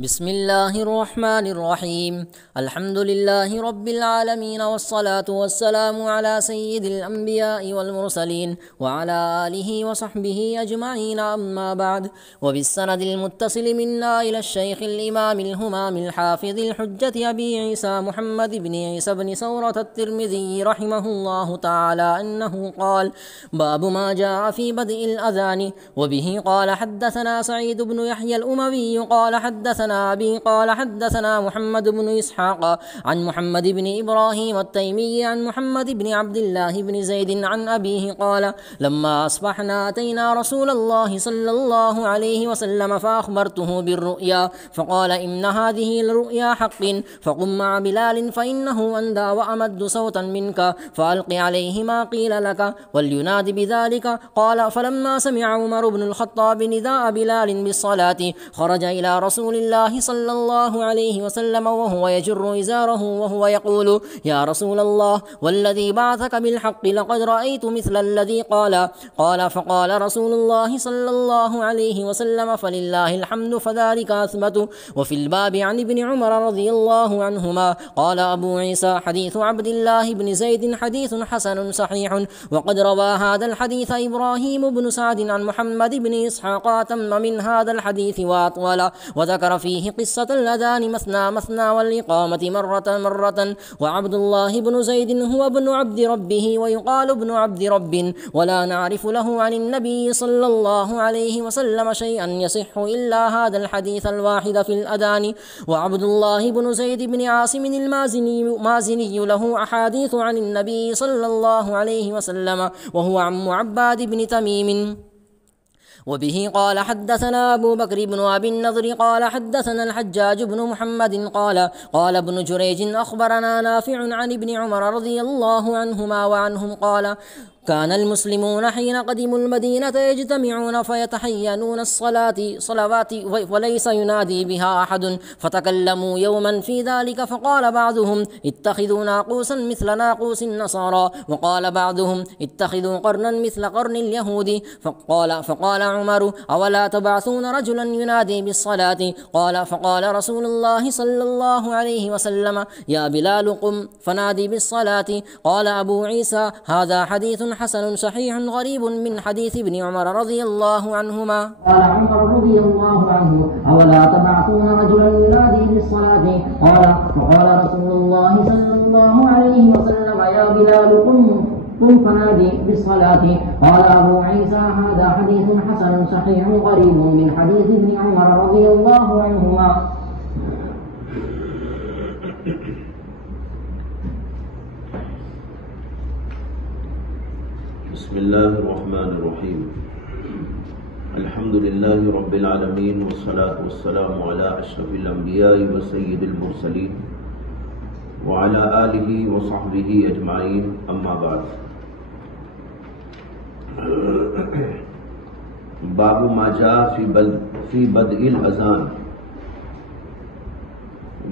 بسم الله الرحمن الرحيم الحمد لله رب العالمين والصلاة والسلام على سيد الأنبياء والمرسلين وعلى آله وصحبه أجمعين أما بعد وبالسند المتصل منا إلى الشيخ الإمام الهمام الحافظ الحجة أبي عيسى محمد بن عيسى بن ثورة الترمذي رحمه الله تعالى أنه قال باب ما جاء في بدء الأذان وبه قال حدثنا سعيد بن يحيى الأموي قال حدثنا أبي قال حدثنا محمد بن إسحاق عن محمد بن إبراهيم التيمي عن محمد بن عبد الله بن زيد عن أبيه قال لما أصبحنا أتينا رسول الله صلى الله عليه وسلم فأخبرته بالرؤيا فقال إن هذه الرؤيا حق فقم مع بلال فإنه أندى وأمد صوتا منك فألق عليه ما قيل لك وليناد بذلك قال فلما سمع عمر بن الخطاب نداء بلال بالصلاة خرج إلى رسول الله صلى الله عليه وسلم وهو يجر إزاره وهو يقول يا رسول الله والذي بعثك بالحق لقد رأيت مثل الذي قال فقال رسول الله صلى الله عليه وسلم فلله الحمد فذلك أثبت. وفي الباب عن ابن عمر رضي الله عنهما قال أبو عيسى حديث عبد الله بن زيد حديث حسن صحيح وقد روى هذا الحديث إبراهيم بن سعد عن محمد بن إسحاق أتم من هذا الحديث وأطول وذكر فيه قصة الأذان مثنى والإقامة مرة وعبد الله بن زيد هو ابن عبد ربه ويقال ابن عبد رب ولا نعرف له عن النبي صلى الله عليه وسلم شيئا يصح إلا هذا الحديث الواحد في الأذان. وعبد الله بن زيد بن عاصم المازني له أحاديث عن النبي صلى الله عليه وسلم وهو عم عباد بن تميم. وبه قال حدثنا أبو بكر بن أبي النضر قال حدثنا الحجاج بن محمد قال ابن جريج أخبرنا نافع عن ابن عمر رضي الله عنهما وعنهم قال كان المسلمون حين قدموا المدينة يجتمعون فيتحينون صلوات وليس ينادي بها أحد فتكلموا يوما في ذلك فقال بعضهم اتخذوا ناقوسا مثل ناقوس النصارى وقال بعضهم اتخذوا قرنا مثل قرن اليهود فقال عمر أولا تبعثون رجلا ينادي بالصلاة فقال رسول الله صلى الله عليه وسلم يا بلال قم فنادي بالصلاة. قال أبو عيسى هذا حديث حسن صحيح غريب من حديث ابن عمر رضي الله عنهما. قال عمر رضي الله عنه أولا تبعثون رجلا ينادي بالصلاة فقال رسول الله صلى الله عليه وسلم يا بلال قم فنادي بالصلاة. قال أبو عيسى هذا حديث حسن صحيح غريب من حديث ابن عمر رضي الله عنهما. بسم الله الرحمن الرحيم الحمد لله رب العالمين والصلاة والسلام على أشرف الأنبياء وسيد المرسلين وعلى آله وصحبه أجمعين أما بعد. باب ما جاء في بدء الأذان.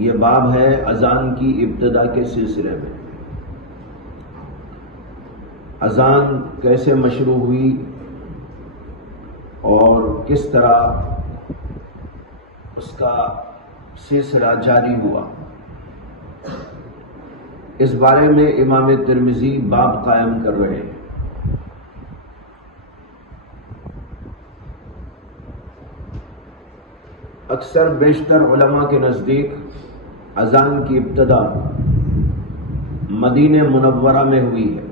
یہ باب ہے اذان کی ابتدا کے سلسلے میں. اذان کیسے مشروع ہوئی اور کس طرح اس کا سلسلہ جاری ہوا، اس بارے میں امام ترمذی باب قائم کر رہے ہیں. اکثر بیشتر علماء کے نزدیک اذان کی ابتدا مدینہ منورہ میں ہوئی ہے.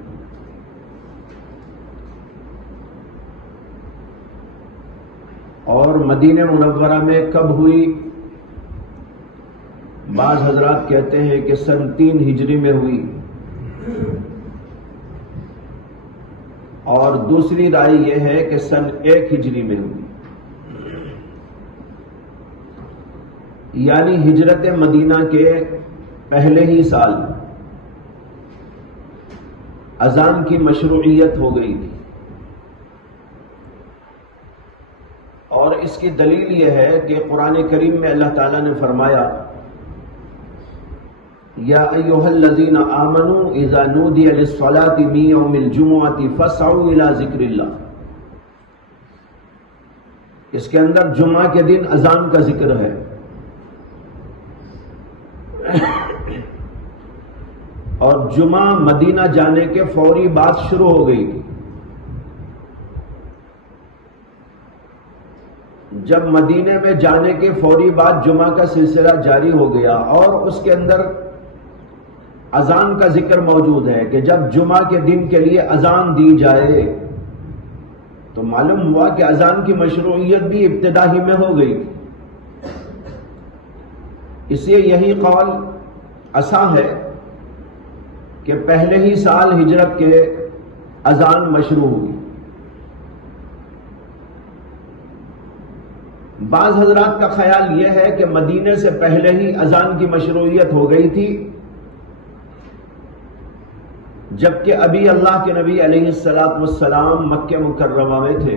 اور مدینہ منورہ میں کب ہوئی؟ بعض حضرات کہتے ہیں کہ سن 3 ہجری میں ہوئی، اور دوسری رائے یہ ہے کہ سن 1 ہجری میں ہوئی، یعنی ہجرت مدینہ کے پہلے ہی سال اذان کی مشروعیت ہو گئی تھی. اور اس کی دلیل یہ ہے کہ قرآن کریم میں اللہ تعالیٰ نے فرمایا یا ایھا الذین آمنوا اذا نودی للصلاۃ من یوم الجمعۃ فاسعوا الی ذکر اللہ. اس کے اندر جمعہ کے دن اذان کا ذکر ہے. اور جمعہ مدینہ جانے کے فوری بعد شروع ہو گئی تھی. جب مدینے میں جانے کے فوری بعد جمعہ کا سلسلہ جاری ہو گیا اور اس کے اندر اذان کا ذکر موجود ہے کہ جب جمعہ کے دن کے لیے اذان دی جائے، تو معلوم ہوا کہ اذان کی مشروعیت بھی ابتدا ہی میں ہو گئی تھی. اس لیے یہی قول اصح ہے کہ پہلے ہی سال ہجرت کے اذان مشروع ہوئی. بعض حضرات کا خیال یہ ہے کہ مدینے سے پہلے ہی اذان کی مشروعیت ہو گئی تھی، جبکہ ابھی اللہ کے نبی علیہ السلام مکہ مکرمہ میں تھے.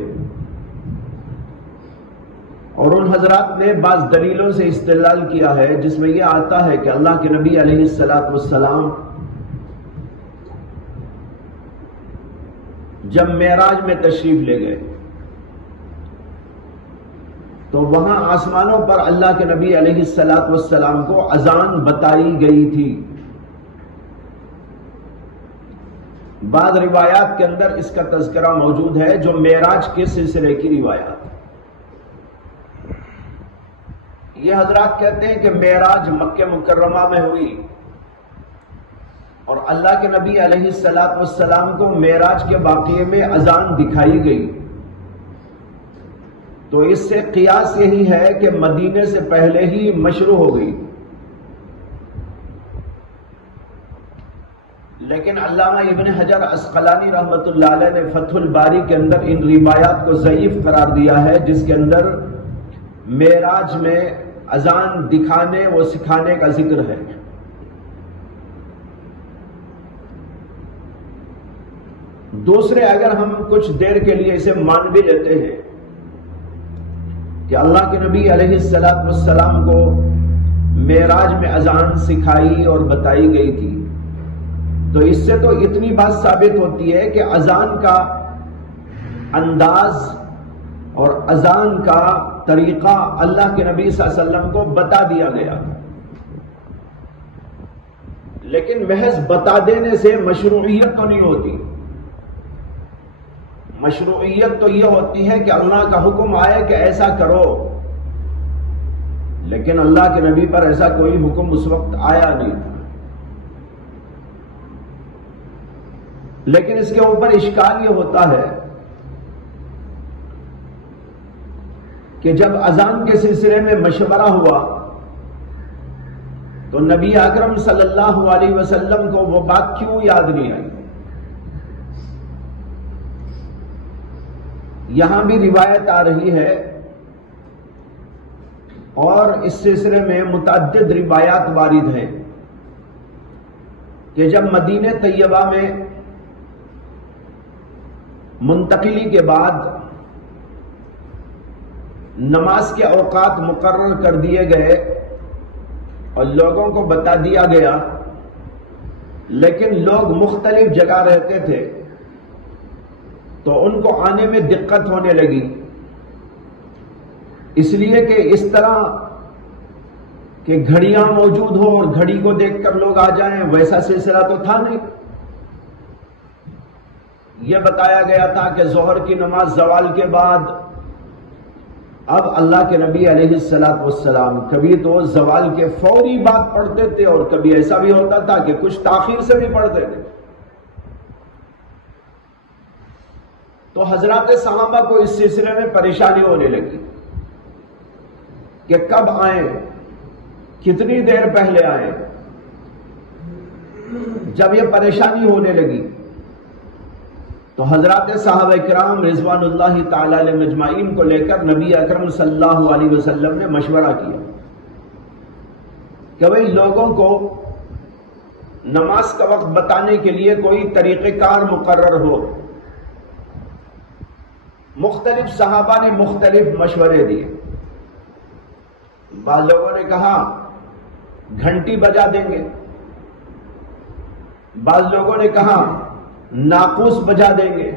اور ان حضرات نے بعض دلیلوں سے استدلال کیا ہے جس میں یہ آتا ہے کہ اللہ کے نبی علیہ السلام جب معراج میں تشریف لے گئے تو وہاں آسمانوں پر اللہ کے نبی علیہ السلام کو اذان بتائی گئی تھی. بعض روایات کے اندر اس کا تذکرہ موجود ہے جو معراج کے سلسلے کی روایات. یہ حضرات کہتے ہیں کہ معراج مکہ مکرمہ میں ہوئی اور اللہ کے نبی علیہ السلام کو معراج کے واقعے میں اذان دکھائی گئی. تو اس سے قیاس یہی ہے کہ مدینے سے پہلے ہی مشروع ہو گئی. لیکن علامہ ابن حجر عسقلانی رحمۃ اللہ علیہ نے فتح الباری کے اندر ان روایات کو ضعیف قرار دیا ہے جس کے اندر معراج میں اذان دکھانے و سکھانے کا ذکر ہے. دوسرے اگر ہم کچھ دیر کے لیے اسے مان بھی لیتے ہیں کہ اللہ کے نبی علیہ السلام کو معراج میں اذان سکھائی اور بتائی گئی تھی، تو اس سے تو اتنی بات ثابت ہوتی ہے کہ اذان کا انداز اور اذان کا طریقہ اللہ کے نبی صلی اللہ علیہ وسلم کو بتا دیا گیا. لیکن محض بتا دینے سے مشروعیت تو نہیں ہوتی. مشروعیت تو یہ ہوتی ہے کہ اللہ کا حکم آئے کہ ایسا کرو، لیکن اللہ کے نبی پر ایسا کوئی حکم اس وقت آیا نہیں تھا. لیکن اس کے اوپر اشکال یہ ہوتا ہے کہ جب اذان کے سلسلے میں مشورہ ہوا تو نبی اکرم صلی اللہ علیہ وسلم کو وہ بات کیوں یاد نہیں آئی. یہاں بھی روایت آ رہی ہے اور اس سلسلے میں متعدد روایات وارد ہیں کہ جب مدینہ طیبہ میں منتقلی کے بعد نماز کے اوقات مقرر کر دیے گئے اور لوگوں کو بتا دیا گیا، لیکن لوگ مختلف جگہ رہتے تھے تو ان کو آنے میں دقت ہونے لگی، اس لیے کہ اس طرح کہ گھڑیاں موجود ہو اور گھڑی کو دیکھ کر لوگ آ جائیں ویسا سلسلہ تو تھا نہیں. یہ بتایا گیا تھا کہ ظہر کی نماز زوال کے بعد. اب اللہ کے نبی علیہ السلام کبھی تو زوال کے فوری بعد پڑھتے تھے اور کبھی ایسا بھی ہوتا تھا کہ کچھ تاخیر سے بھی پڑھتے تھے. تو حضرات صحابہ کو اس سلسلے میں پریشانی ہونے لگی کہ کب آئیں، کتنی دیر پہلے آئیں. جب یہ پریشانی ہونے لگی تو حضرات صحابہ کرام رضوان اللہ تعالی علیہ مجمعین کو لے کر نبی اکرم صلی اللہ علیہ وسلم نے مشورہ کیا کہ بھئی لوگوں کو نماز کا وقت بتانے کے لیے کوئی طریقہ کار مقرر ہو. مختلف صحابہ نے مختلف مشورے دیے. بعض لوگوں نے کہا گھنٹی بجا دیں گے، بعض لوگوں نے کہا ناقوس بجا دیں گے،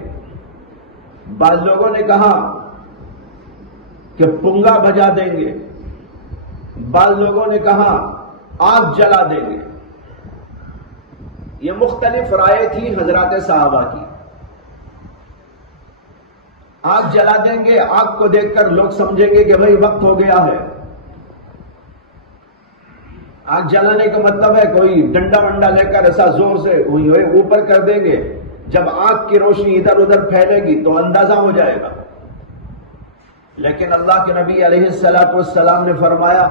بعض لوگوں نے کہا کہ پنگا بجا دیں گے، بعض لوگوں نے کہا آگ جلا دیں گے. یہ مختلف رائے تھی حضرات صحابہ کی۔ آگ جلا دیں گے، آگ کو دیکھ کر لوگ سمجھیں گے کہ بھئی وقت ہو گیا ہے۔ آگ جلانے کا مطلب ہے کوئی ڈنڈا ونڈا لے کر ایسا زور سے اوپر کر دیں گے، جب آگ کی روشنی ادھر ادھر پھیلے گی تو اندازہ ہو جائے گا۔ لیکن اللہ کے نبی علیہ السلام نے فرمایا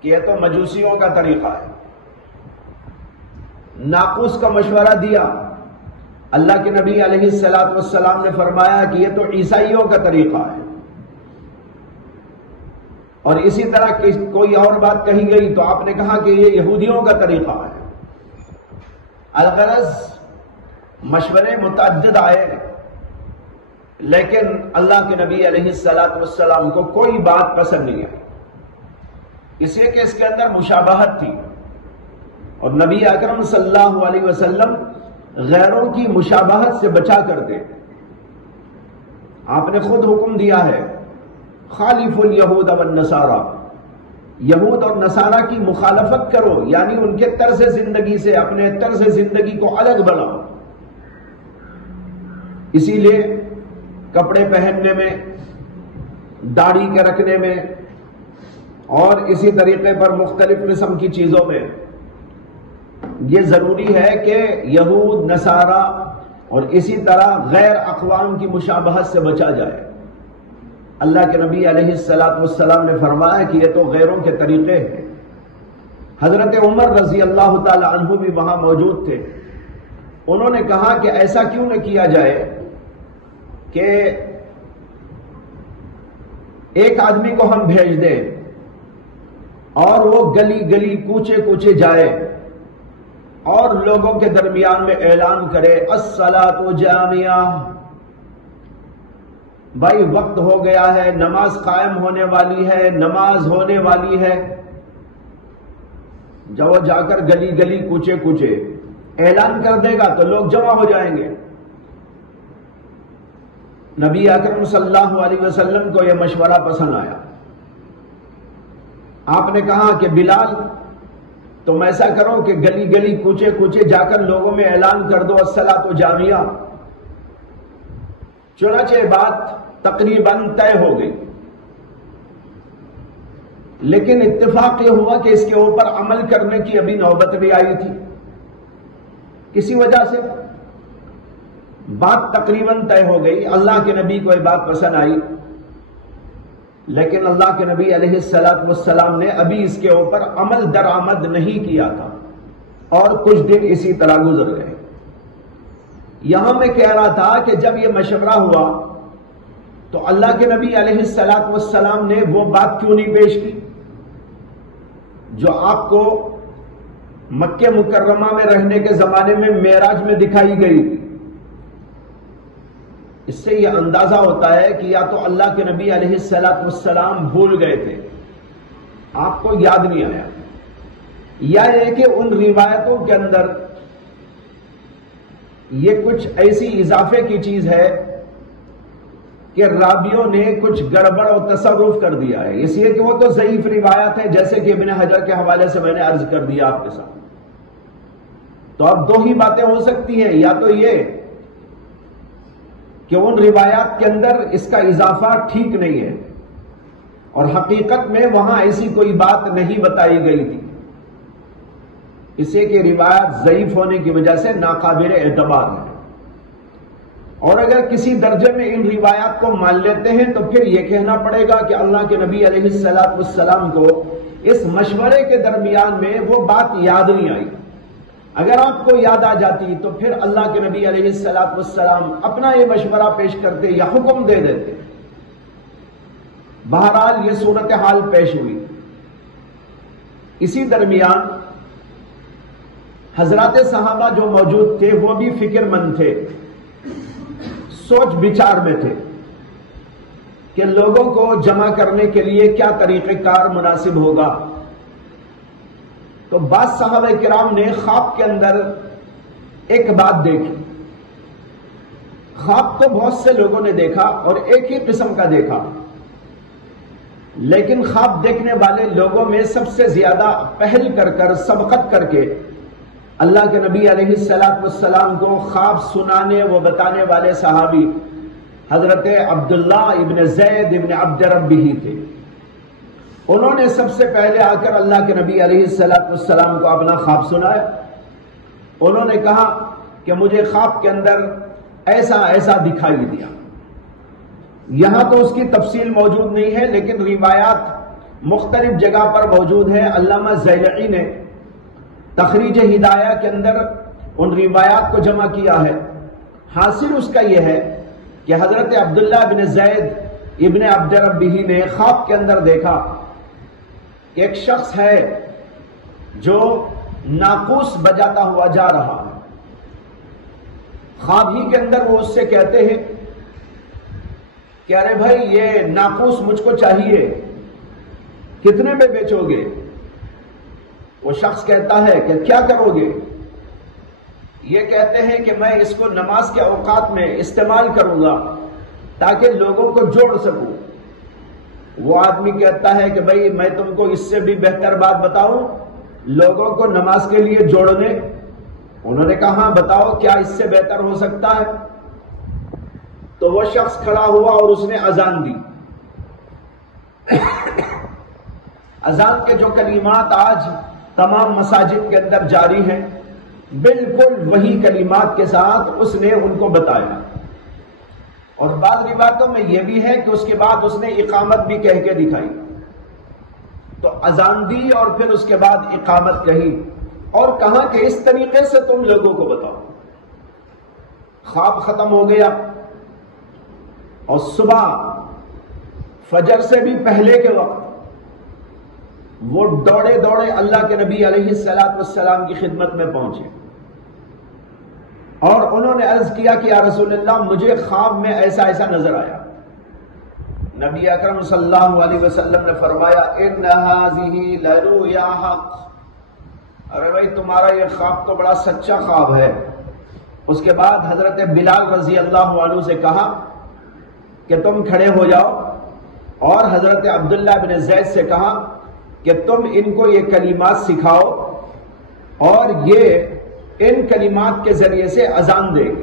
کہ یہ تو مجوسیوں کا طریقہ ہے۔ ناقوس کا مشورہ دیا، اللہ کے نبی علیہ السلام نے فرمایا کہ یہ تو عیسائیوں کا طریقہ ہے، اور اسی طرح کوئی اور بات کہی گئی تو آپ نے کہا کہ یہ یہودیوں کا طریقہ ہے۔ الغرض مشورے متعدد آئے، لیکن اللہ کے نبی علیہ السلام کو کوئی بات پسند نہیں آئی، اس لیے کہ اس کے اندر مشابہت تھی، اور نبی اکرم صلی اللہ علیہ وسلم غیروں کی مشابہت سے بچا کرتے۔ آپ نے خود حکم دیا ہے خالف الیہود والنصارى، یہود اور نصارہ کی مخالفت کرو، یعنی ان کے طرز زندگی سے اپنے طرز زندگی کو الگ بناؤ۔ اسی لیے کپڑے پہننے میں، داڑھی کے رکھنے میں، اور اسی طریقے پر مختلف قسم کی چیزوں میں یہ ضروری ہے کہ یہود نصارہ اور اسی طرح غیر اقوام کی مشابہت سے بچا جائے۔ اللہ کے نبی علیہ السلام نے فرمایا کہ یہ تو غیروں کے طریقے ہیں۔ حضرت عمر رضی اللہ تعالی عنہ بھی وہاں موجود تھے، انہوں نے کہا کہ ایسا کیوں نہ کیا جائے کہ ایک آدمی کو ہم بھیج دیں اور وہ گلی گلی کوچے کوچے جائے اور لوگوں کے درمیان میں اعلان کرے الصلاۃ جامعہ، بھائی وقت ہو گیا ہے، نماز قائم ہونے والی ہے، نماز ہونے والی ہے۔ جب وہ جا کر گلی گلی کوچے کوچے اعلان کر دے گا تو لوگ جمع ہو جائیں گے۔ نبی اکرم صلی اللہ علیہ وسلم کو یہ مشورہ پسند آیا۔ آپ نے کہا کہ بلال تم ایسا کرو کہ گلی گلی کوچے کوچے جا کر لوگوں میں اعلان کر دو الصلاۃ جامعہ۔ چنانچہ بات تقریباً طے ہو گئی، لیکن اتفاق یہ ہوا کہ اس کے اوپر عمل کرنے کی ابھی نوبت بھی آئی تھی۔ کسی وجہ سے بات تقریباً طے ہو گئی، اللہ کے نبی کو یہ بات پسند آئی، لیکن اللہ کے نبی علیہ السلام نے ابھی اس کے اوپر عمل درآمد نہیں کیا تھا، اور کچھ دن اسی طرح گزر گئے۔ یہاں میں کہہ رہا تھا کہ جب یہ مشورہ ہوا تو اللہ کے نبی علیہ السلام نے وہ بات کیوں نہیں پیش کی جو آپ کو مکہ مکرمہ میں رہنے کے زمانے میں معراج میں دکھائی گئی تھی۔ اس سے یہ اندازہ ہوتا ہے کہ یا تو اللہ کے نبی علیہ السلام بھول گئے تھے، آپ کو یاد نہیں آیا، یا یہ کہ ان روایتوں کے اندر یہ کچھ ایسی اضافے کی چیز ہے کہ راویوں نے کچھ گڑبڑ اور تصرف کر دیا ہے، اس لیے کہ وہ تو ضعیف روایت ہے، جیسے کہ ابن حجر کے حوالے سے میں نے عرض کر دیا آپ کے ساتھ۔ تو اب دو ہی باتیں ہو سکتی ہیں، یا تو یہ کہ ان روایات کے اندر اس کا اضافہ ٹھیک نہیں ہے اور حقیقت میں وہاں ایسی کوئی بات نہیں بتائی گئی تھی، اسے کہ روایت ضعیف ہونے کی وجہ سے ناقابل اعتبار ہے۔ اور اگر کسی درجے میں ان روایات کو مان لیتے ہیں تو پھر یہ کہنا پڑے گا کہ اللہ کے نبی علیہ السلام کو اس مشورے کے درمیان میں وہ بات یاد نہیں آئی۔ اگر آپ کو یاد آ جاتی تو پھر اللہ کے نبی علیہ السلام اپنا یہ مشورہ پیش کرتے یا حکم دے دیتے۔ بہرحال یہ صورتحال پیش ہوئی۔ اسی درمیان حضرات صحابہ جو موجود تھے وہ بھی فکر مند تھے، سوچ بچار میں تھے کہ لوگوں کو جمع کرنے کے لیے کیا طریقہ کار مناسب ہوگا۔ تو بعض صحابہ کرام نے خواب کے اندر ایک بات دیکھی۔ خواب تو بہت سے لوگوں نے دیکھا اور ایک ہی قسم کا دیکھا، لیکن خواب دیکھنے والے لوگوں میں سب سے زیادہ پہل کر سبقت کر کے اللہ کے نبی علیہ السلام کو خواب سنانے و بتانے والے صحابی حضرت عبداللہ ابن زید ابن عبد ربہ تھے. انہوں نے سب سے پہلے آ کر اللہ کے نبی علیہ السلام کو اپنا خواب سنایا. انہوں نے کہا کہ مجھے خواب کے اندر ایسا ایسا دکھائی دیا. یہاں تو اس کی تفصیل موجود نہیں ہے، لیکن روایات مختلف جگہ پر موجود ہے. علامہ زیلعی نے تخریج ہدایہ کے اندر ان روایات کو جمع کیا ہے. حاصل اس کا یہ ہے کہ حضرت عبداللہ بن زید ابن عبد ربہ نے خواب کے اندر دیکھا کہ ایک شخص ہے جو ناقوس بجاتا ہوا جا رہا ہے. خواب ہی کے اندر وہ اس سے کہتے ہیں کہ ارے بھائی یہ ناقوس مجھ کو چاہیے، کتنے میں بیچو گے؟ وہ شخص کہتا ہے کہ کیا کرو گے؟ یہ کہتے ہیں کہ میں اس کو نماز کے اوقات میں استعمال کروں گا تاکہ لوگوں کو جوڑ سکوں. وہ آدمی کہتا ہے کہ بھائی میں تم کو اس سے بھی بہتر بات بتاؤں، لوگوں کو نماز کے لیے جوڑنے. انہوں نے کہا ہاں بتاؤ کیا اس سے بہتر ہو سکتا ہے؟ تو وہ شخص کھڑا ہوا اور اس نے اذان دی. اذان کے جو کلمات آج تمام مساجد کے اندر جاری ہیں، بالکل وہی کلمات کے ساتھ اس نے ان کو بتایا. اور بعض روایتوں میں یہ بھی ہے کہ اس کے بعد اس نے اقامت بھی کہہ کے دکھائی. تو اذان دی اور پھر اس کے بعد اقامت کہی اور کہا کہ اس طریقے سے تم لوگوں کو بتاؤ. خواب ختم ہو گیا اور صبح فجر سے بھی پہلے کے وقت وہ دوڑے دوڑے اللہ کے نبی علیہ السلام کی خدمت میں پہنچے اور انہوں نے عرض کیا کہ یا رسول اللہ مجھے خواب میں ایسا ایسا نظر آیا. نبی اکرم صلی اللہ علیہ وسلم نے فرمایا ان ھذہ لرؤیا حق. ارے بھائی تمہارا یہ خواب تو بڑا سچا خواب ہے. اس کے بعد حضرت بلال رضی اللہ عنہ سے کہا کہ تم کھڑے ہو جاؤ، اور حضرت عبداللہ بن زید سے کہا کہ تم ان کو یہ کلمات سکھاؤ اور یہ ان کلمات کے ذریعے سے اذان دے گے.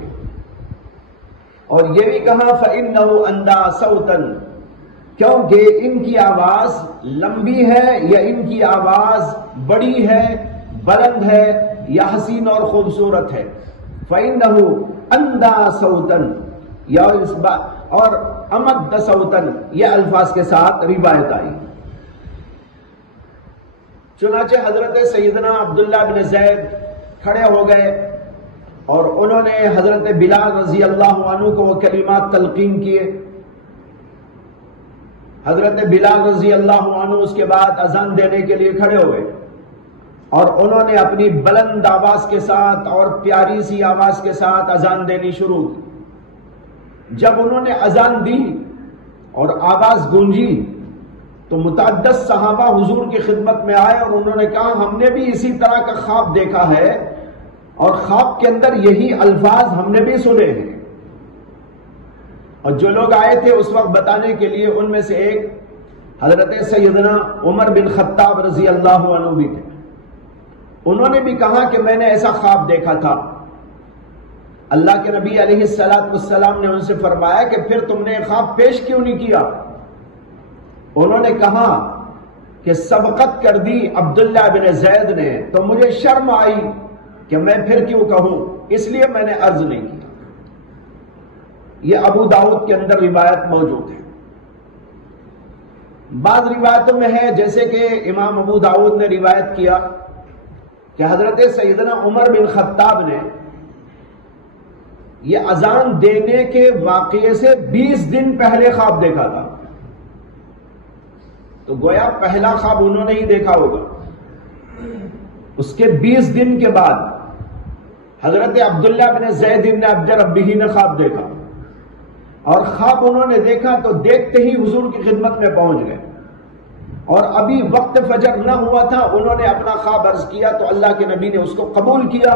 اور یہ بھی کہا فَإِنَّهُ أَنْدَى صَوْتًا، کیونکہ ان کی آواز لمبی ہے یا ان کی آواز بڑی ہے، بلند ہے یا حسین اور خوبصورت ہے. فَإِنَّهُ أَنْدَى صَوْتًا یا اس بات اور امد صوتن یہ الفاظ کے ساتھ روایت آئی. چنانچہ حضرت سیدنا عبداللہ بن زید کھڑے ہو گئے اور انہوں نے حضرت بلال رضی اللہ عنہ کو وہ کلمات تلقین کیے. حضرت بلال رضی اللہ عنہ اس کے بعد اذان دینے کے لیے کھڑے ہوئے اور انہوں نے اپنی بلند آواز کے ساتھ اور پیاری سی آواز کے ساتھ اذان دینی شروع کی. جب انہوں نے اذان دی اور آواز گونجی تو متعدد صحابہ حضور کی خدمت میں آئے اور انہوں نے کہا ہم نے بھی اسی طرح کا خواب دیکھا ہے اور خواب کے اندر یہی الفاظ ہم نے بھی سنے ہیں. اور جو لوگ آئے تھے اس وقت بتانے کے لیے ان میں سے ایک حضرت سیدنا عمر بن خطاب رضی اللہ عنہ بھی تھے. انہوں نے بھی کہا کہ میں نے ایسا خواب دیکھا تھا. اللہ کے نبی علیہ السلام نے ان سے فرمایا کہ پھر تم نے خواب پیش کیوں نہیں کیا؟ انہوں نے کہا کہ سبقت کر دی عبداللہ بن زید نے تو مجھے شرم آئی کہ میں پھر کیوں کہوں، اس لیے میں نے عرض نہیں کیا. یہ ابو داؤد کے اندر روایت موجود ہے. بعض روایتوں میں ہے جیسے کہ امام ابو داؤد نے روایت کیا کہ حضرت سیدنا عمر بن خطاب نے یہ اذان دینے کے واقعے سے 20 دن پہلے خواب دیکھا تھا. تو گویا پہلا خواب انہوں نے ہی دیکھا ہوگا. اس کے 20 دن کے بعد حضرت عبداللہ بن زید بن عبد ربہ نے خواب دیکھا اور خواب انہوں نے دیکھا تو دیکھتے ہی حضور کی خدمت میں پہنچ گئے اور ابھی وقت فجر نہ ہوا تھا. انہوں نے اپنا خواب عرض کیا تو اللہ کے نبی نے اس کو قبول کیا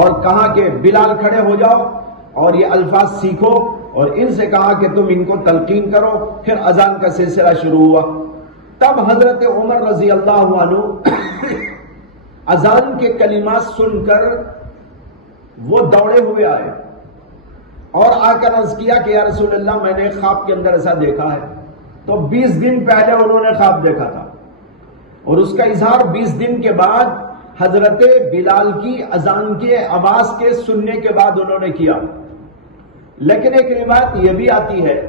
اور کہا کہ بلال کھڑے ہو جاؤ اور یہ الفاظ سیکھو، اور ان سے کہا کہ تم ان کو تلقین کرو. پھر اذان کا سلسلہ شروع ہوا. تب حضرت عمر رضی اللہ عنہ اذان کے کلمات سن کر وہ دوڑے ہوئے آئے اور آ کر عرض کیا کہ یا رسول اللہ میں نے خواب کے اندر ایسا دیکھا ہے. تو 20 دن پہلے انہوں نے خواب دیکھا تھا اور اس کا اظہار 20 دن کے بعد حضرت بلال کی اذان کے آواز کے سننے کے بعد انہوں نے کیا. لیکن ایک روایت یہ بھی آتی ہے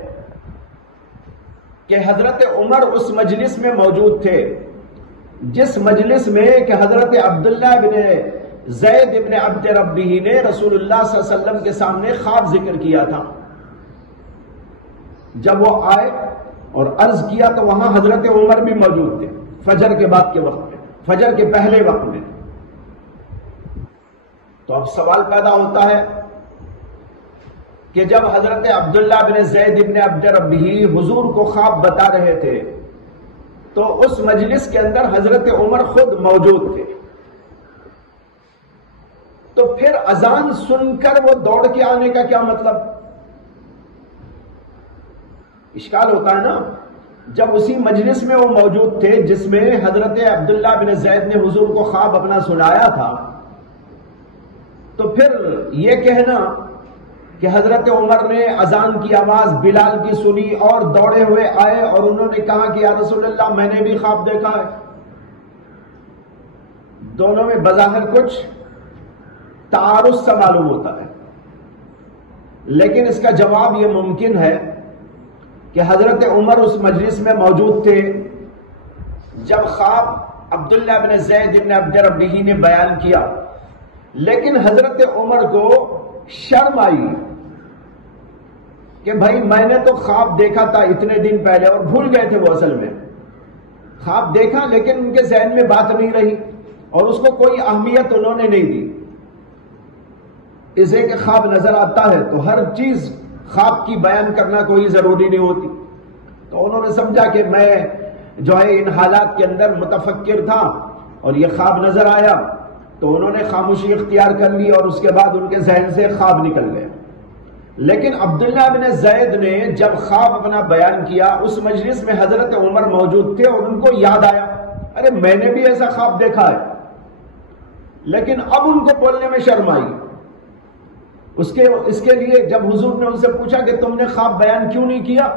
کہ حضرت عمر اس مجلس میں موجود تھے جس مجلس میں کہ حضرت عبداللہ بن زید بن عبد ربہ نے رسول اللہ صلی اللہ علیہ وسلم کے سامنے خواب ذکر کیا تھا. جب وہ آئے اور عرض کیا تو وہاں حضرت عمر بھی موجود تھے فجر کے بعد کے وقت میں، فجر کے پہلے وقت میں. تو اب سوال پیدا ہوتا ہے کہ جب حضرت عبداللہ بن زید بن عبد ربہ حضور کو خواب بتا رہے تھے تو اس مجلس کے اندر حضرت عمر خود موجود تھے، تو پھر اذان سن کر وہ دوڑ کے آنے کا کیا مطلب؟ اشکال ہوتا ہے نا. جب اسی مجلس میں وہ موجود تھے جس میں حضرت عبداللہ بن زید نے حضور کو خواب اپنا سنایا تھا، تو پھر یہ کہنا کہ حضرت عمر نے اذان کی آواز بلال کی سنی اور دوڑے ہوئے آئے اور انہوں نے کہا کہ یا رسول اللہ میں نے بھی خواب دیکھا ہے، دونوں میں بظاہر کچھ تعارض سا معلوم ہوتا ہے. لیکن اس کا جواب یہ ممکن ہے کہ حضرت عمر اس مجلس میں موجود تھے جب خواب عبداللہ بن زید بن عبد ربہ نے بیان کیا، لیکن حضرت عمر کو شرم آئی کہ بھائی میں نے تو خواب دیکھا تھا اتنے دن پہلے، اور بھول گئے تھے وہ اصل میں خواب دیکھا لیکن ان کے ذہن میں بات نہیں رہی اور اس کو کوئی اہمیت انہوں نے نہیں دی. اسے کہ خواب نظر آتا ہے تو ہر چیز خواب کی بیان کرنا کوئی ضروری نہیں ہوتی. تو انہوں نے سمجھا کہ میں جو ہے ان حالات کے اندر متفکر تھا اور یہ خواب نظر آیا، تو انہوں نے خاموشی اختیار کر لی اور اس کے بعد ان کے ذہن سے خواب نکل گئے. لیکن عبداللہ بن زید نے جب خواب اپنا بیان کیا اس مجلس میں حضرت عمر موجود تھے اور ان کو یاد آیا ارے میں نے بھی ایسا خواب دیکھا ہے. لیکن اب ان کو بولنے میں شرم آئی. اس کے لیے جب حضور نے ان سے پوچھا کہ تم نے خواب بیان کیوں نہیں کیا،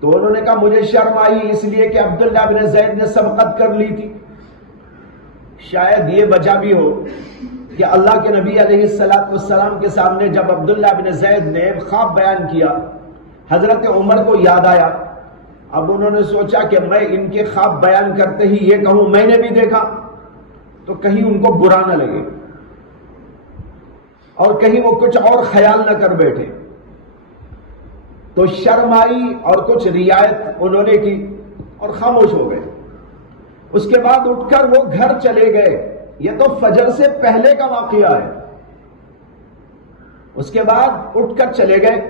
تو انہوں نے کہا مجھے شرم آئی اس لیے کہ عبداللہ بن زید نے سبقت کر لی تھی. شاید یہ وجہ بھی ہو کہ اللہ کے نبی علیہ السلام کے سامنے جب عبداللہ بن زید نے خواب بیان کیا حضرت عمر کو یاد آیا. اب انہوں نے سوچا کہ میں ان کے خواب بیان کرتے ہی یہ کہوں میں نے بھی دیکھا تو کہیں ان کو برا نہ لگے اور کہیں وہ کچھ اور خیال نہ کر بیٹھے. تو شرم آئی اور کچھ رعایت انہوں نے کی اور خاموش ہو گئے. اس کے بعد اٹھ کر وہ گھر چلے گئے. یہ تو فجر سے پہلے کا واقعہ ہے. اس کے بعد اٹھ کر چلے گئے.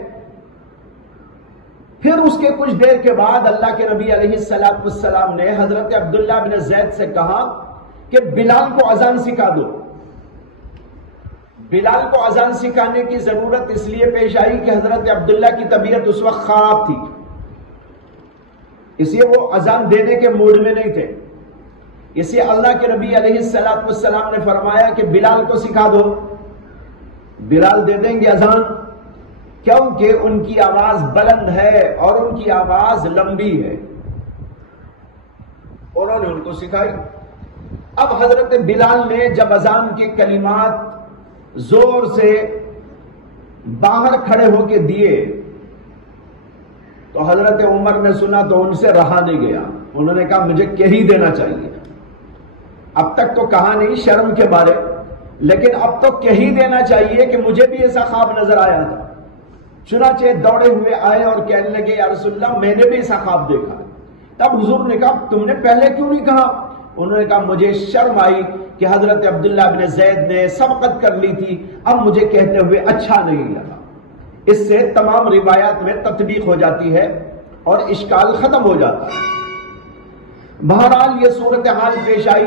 پھر اس کے کچھ دیر کے بعد اللہ کے نبی علیہ السلام نے حضرت عبداللہ بن زید سے کہا کہ بلال کو اذان سکھا دو. بلال کو اذان سکھانے کی ضرورت اس لیے پیش آئی کہ حضرت عبداللہ کی طبیعت اس وقت خراب تھی، اس لیے وہ اذان دینے کے موڈ میں نہیں تھے. اس لیے اللہ کے نبی علیہ السلام نے فرمایا کہ بلال کو سکھا دو. بلال دے دیں گے اذان، کیونکہ ان کی آواز بلند ہے اور ان کی آواز لمبی ہے. انہوں نے ان کو سکھائی. اب حضرت بلال نے جب اذان کے کلمات زور سے باہر کھڑے ہو کے دیے تو حضرت عمر نے سنا تو ان سے رہا نہیں گیا. انہوں نے کہا مجھے کہہ ہی دینا چاہیے. اب تک تو کہا نہیں شرم کے بارے، لیکن اب تو کہہ ہی دینا چاہیے کہ مجھے بھی ایسا خواب نظر آیا تھا. چنانچہ دوڑے ہوئے آئے اور کہنے لگے یا رسول اللہ میں نے بھی ایسا خواب دیکھا. تب حضور نے کہا تم نے پہلے کیوں نہیں کہا؟ انہوں نے کہا مجھے شرم آئی کہ حضرت عبداللہ بن زید نے سبقت کر لی تھی، اب مجھے کہتے ہوئے اچھا نہیں لگا. اس سے تمام روایات میں تطبیق ہو جاتی ہے اور اشکال ختم ہو جاتا ہے. بہرحال یہ صورتحال پیش آئی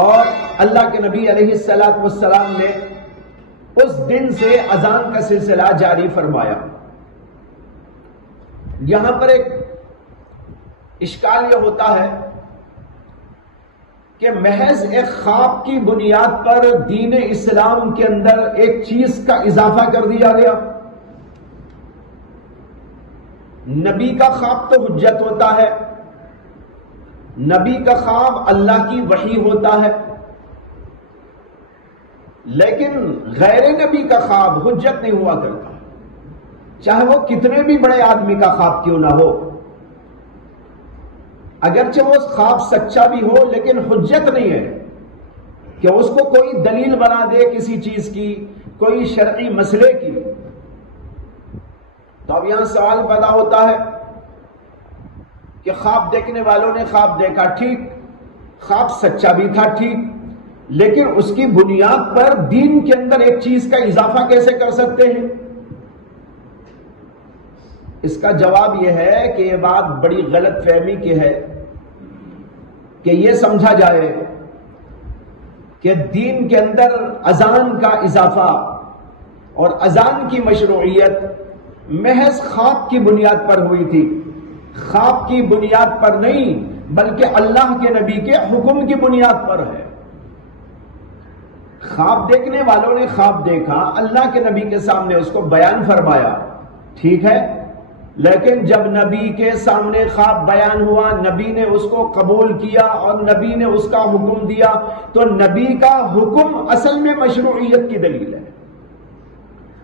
اور اللہ کے نبی علیہ السلام نے اس دن سے اذان کا سلسلہ جاری فرمایا. یہاں پر ایک اشکال یہ ہوتا ہے کہ محض ایک خواب کی بنیاد پر دین اسلام کے اندر ایک چیز کا اضافہ کر دیا گیا. نبی کا خواب تو حجت ہوتا ہے، نبی کا خواب اللہ کی وحی ہوتا ہے، لیکن غیر نبی کا خواب حجت نہیں ہوا کرتا، چاہے وہ کتنے بھی بڑے آدمی کا خواب کیوں نہ ہو. اگرچہ وہ خواب سچا بھی ہو لیکن حجت نہیں ہے کہ اس کو کوئی دلیل بنا دے کسی چیز کی، کوئی شرعی مسئلے کی. تو اب یہاں سوال پیدا ہوتا ہے کہ خواب دیکھنے والوں نے خواب دیکھا، ٹھیک، خواب سچا بھی تھا، ٹھیک، لیکن اس کی بنیاد پر دین کے اندر ایک چیز کا اضافہ کیسے کر سکتے ہیں؟ اس کا جواب یہ ہے کہ یہ بات بڑی غلط فہمی کی ہے کہ یہ سمجھا جائے کہ دین کے اندر اذان کا اضافہ اور اذان کی مشروعیت محض خواب کی بنیاد پر ہوئی تھی. خواب کی بنیاد پر نہیں بلکہ اللہ کے نبی کے حکم کی بنیاد پر ہے. خواب دیکھنے والوں نے خواب دیکھا، اللہ کے نبی کے سامنے اس کو بیان فرمایا، ٹھیک ہے، لیکن جب نبی کے سامنے خواب بیان ہوا، نبی نے اس کو قبول کیا اور نبی نے اس کا حکم دیا، تو نبی کا حکم اصل میں مشروعیت کی دلیل ہے.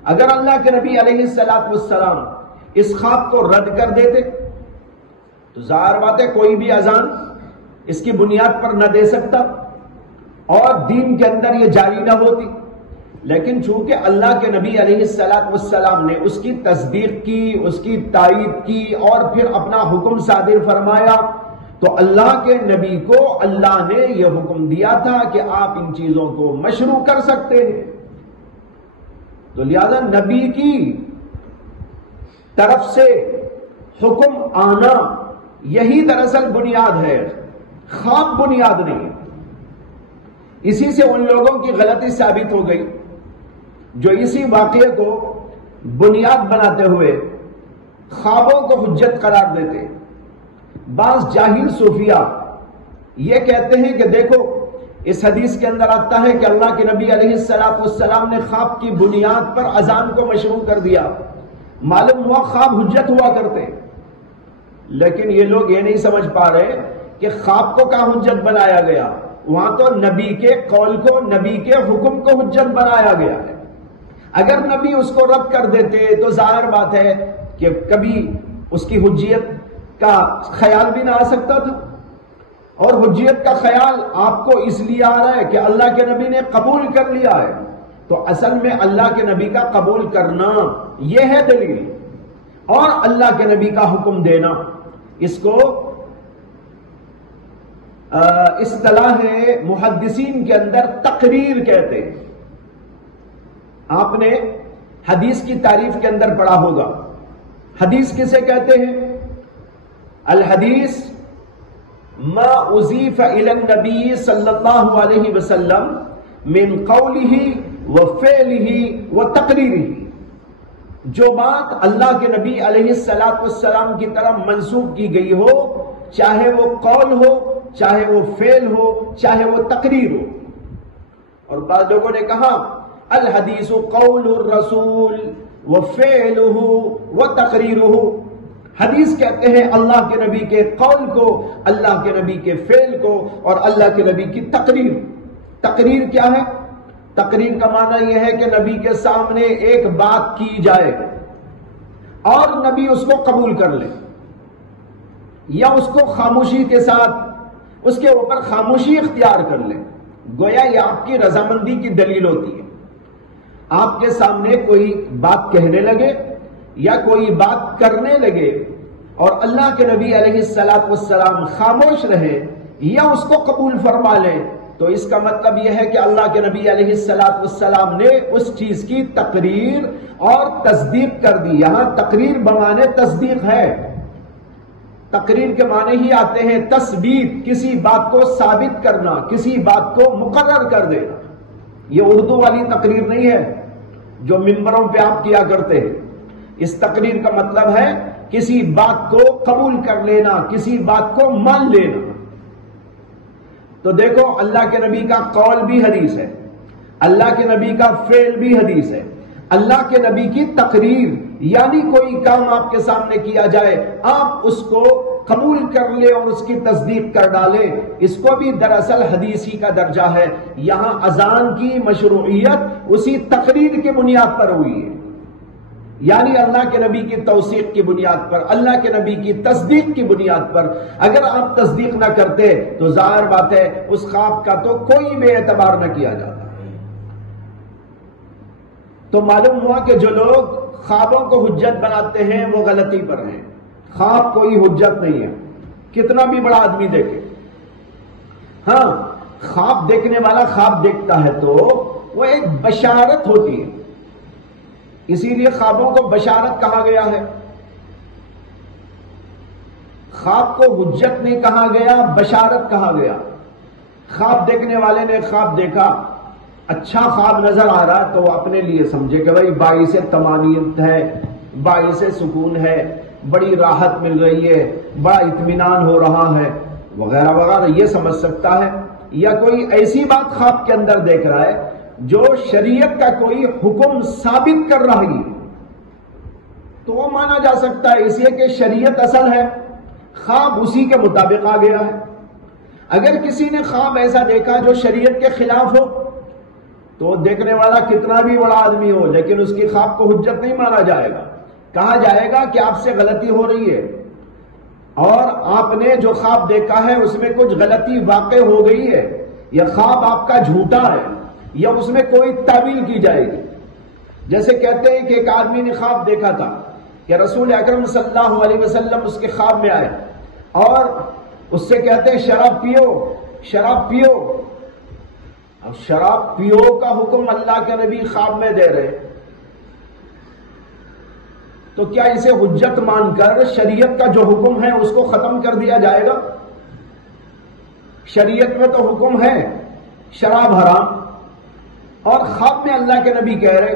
اگر اللہ کے نبی علیہ السلام اس خواب کو رد کر دیتے تو ظاہر بات ہے کوئی بھی اذان اس کی بنیاد پر نہ دے سکتا اور دین کے اندر یہ جاری نہ ہوتی. لیکن چونکہ اللہ کے نبی علیہ السلام نے اس کی تصدیق کی، اس کی تائید کی اور پھر اپنا حکم صادر فرمایا، تو اللہ کے نبی کو اللہ نے یہ حکم دیا تھا کہ آپ ان چیزوں کو مشروع کر سکتے ہیں. تو لہذا نبی کی طرف سے حکم آنا یہی دراصل بنیاد ہے، خواب بنیاد نہیں. اسی سے ان لوگوں کی غلطی ثابت ہو گئی جو اسی واقعے کو بنیاد بناتے ہوئے خوابوں کو حجت قرار دیتے. بعض جاہل صوفیہ یہ کہتے ہیں کہ دیکھو اس حدیث کے اندر آتا ہے کہ اللہ کے نبی علیہ السلام نے خواب کی بنیاد پر اذان کو مشروع کر دیا، معلوم ہوا خواب حجت ہوا کرتے. لیکن یہ لوگ یہ نہیں سمجھ پا رہے کہ خواب کو کیا حجت بنایا گیا، وہاں تو نبی کے قول کو، نبی کے حکم کو حجت بنایا گیا ہے. اگر نبی اس کو رد کر دیتے تو ظاہر بات ہے کہ کبھی اس کی حجیت کا خیال بھی نہ آ سکتا تھا، اور حجیت کا خیال آپ کو اس لیے آ رہا ہے کہ اللہ کے نبی نے قبول کر لیا ہے. تو اصل میں اللہ کے نبی کا قبول کرنا یہ ہے دلیل، اور اللہ کے نبی کا حکم دینا، اس کو اصطلاح محدثین کے اندر تقریر کہتے ہیں. آپ نے حدیث کی تعریف کے اندر پڑھا ہوگا. حدیث کسے کہتے ہیں؟ الحدیث ما اضیف الی النبی صلی اللہ علیہ وسلم من قولہ وفعلہ وتقریرہ. جو بات اللہ کے نبی علیہ السلام کی طرف منسوب کی گئی ہو، چاہے وہ قول ہو، چاہے وہ فعل ہو، چاہے وہ تقریر ہو. اور بعض لوگوں نے کہا الحدیث قول الرسول وفعلہ وتقریرہ. حدیث کہتے ہیں اللہ کے نبی کے قول کو، اللہ کے نبی کے فعل کو، اور اللہ کے نبی کی تقریر. تقریر کیا ہے؟ تقریر کا معنی یہ ہے کہ نبی کے سامنے ایک بات کی جائے اور نبی اس کو قبول کر لے، یا اس کو خاموشی کے ساتھ اس کے اوپر خاموشی اختیار کر لے. گویا یہ آپ کی رضامندی کی دلیل ہوتی ہے. آپ کے سامنے کوئی بات کہنے لگے یا کوئی بات کرنے لگے اور اللہ کے نبی علیہ السلام خاموش رہے یا اس کو قبول فرما لیں، تو اس کا مطلب یہ ہے کہ اللہ کے نبی علیہ السلام نے اس چیز کی تقریر اور تصدیق کر دی. یہاں تقریر بمانے تصدیق ہے. تقریر کے معنی ہی آتے ہیں تثبیت، کسی بات کو ثابت کرنا، کسی بات کو مقرر کر دینا. یہ اردو والی تقریر نہیں ہے جو ممبروں پہ آپ کیا کرتے ہیں. اس تقریر کا مطلب ہے کسی بات کو قبول کر لینا، کسی بات کو مان لینا. تو دیکھو اللہ کے نبی کا قول بھی حدیث ہے، اللہ کے نبی کا فعل بھی حدیث ہے، اللہ کے نبی کی تقریر یعنی کوئی کام آپ کے سامنے کیا جائے آپ اس کو قبول کر لے اور اس کی تصدیق کر ڈالے، اس کو بھی دراصل حدیث ہی کا درجہ ہے۔ یہاں اذان کی مشروعیت اسی تقریر کی بنیاد پر ہوئی ہے، یعنی اللہ کے نبی کی توثیق کی بنیاد پر، اللہ کے نبی کی تصدیق کی بنیاد پر۔ اگر آپ تصدیق نہ کرتے تو ظاہر بات ہے اس خواب کا تو کوئی بے اعتبار نہ کیا جاتا۔ تو معلوم ہوا کہ جو لوگ خوابوں کو حجت بناتے ہیں وہ غلطی پر ہیں، خواب کوئی حجت نہیں ہے، کتنا بھی بڑا آدمی دیکھے۔ ہاں خواب دیکھنے والا خواب دیکھتا ہے تو وہ ایک بشارت ہوتی ہے، اسی لیے خوابوں کو بشارت کہا گیا ہے، خواب کو حجت نہیں کہا گیا، بشارت کہا گیا۔ خواب دیکھنے والے نے خواب دیکھا، اچھا خواب نظر آ رہا تو وہ اپنے لیے سمجھے کہ بھائی باعث طمانینت ہے، باعث سکون ہے، بڑی راحت مل رہی ہے، بڑا اطمینان ہو رہا ہے وغیرہ وغیرہ، یہ سمجھ سکتا ہے۔ یا کوئی ایسی بات خواب کے اندر دیکھ رہا ہے جو شریعت کا کوئی حکم ثابت کر رہی ہے تو وہ مانا جا سکتا ہے، اس لیے کہ شریعت اصل ہے، خواب اسی کے مطابق آ گیا ہے۔ اگر کسی نے خواب ایسا دیکھا جو شریعت کے خلاف ہو تو دیکھنے والا کتنا بھی بڑا آدمی ہو لیکن اس کی خواب کو حجت نہیں مانا جائے گا، کہا جائے گا کہ آپ سے غلطی ہو رہی ہے اور آپ نے جو خواب دیکھا ہے اس میں کچھ غلطی واقع ہو گئی ہے، یا خواب آپ کا جھوٹا ہے، یا اس میں کوئی تعویل کی جائے گی۔ جیسے کہتے ہیں کہ ایک آدمی نے خواب دیکھا تھا کہ رسول اکرم صلی اللہ علیہ وسلم اس کے خواب میں آئے اور اس سے کہتے ہیں شراب پیو، شراب پیو۔ اب شراب پیو کا حکم اللہ کے نبی خواب میں دے رہے تو کیا اسے حجت مان کر شریعت کا جو حکم ہے اس کو ختم کر دیا جائے گا؟ شریعت میں تو حکم ہے شراب حرام اور خواب میں اللہ کے نبی کہہ رہے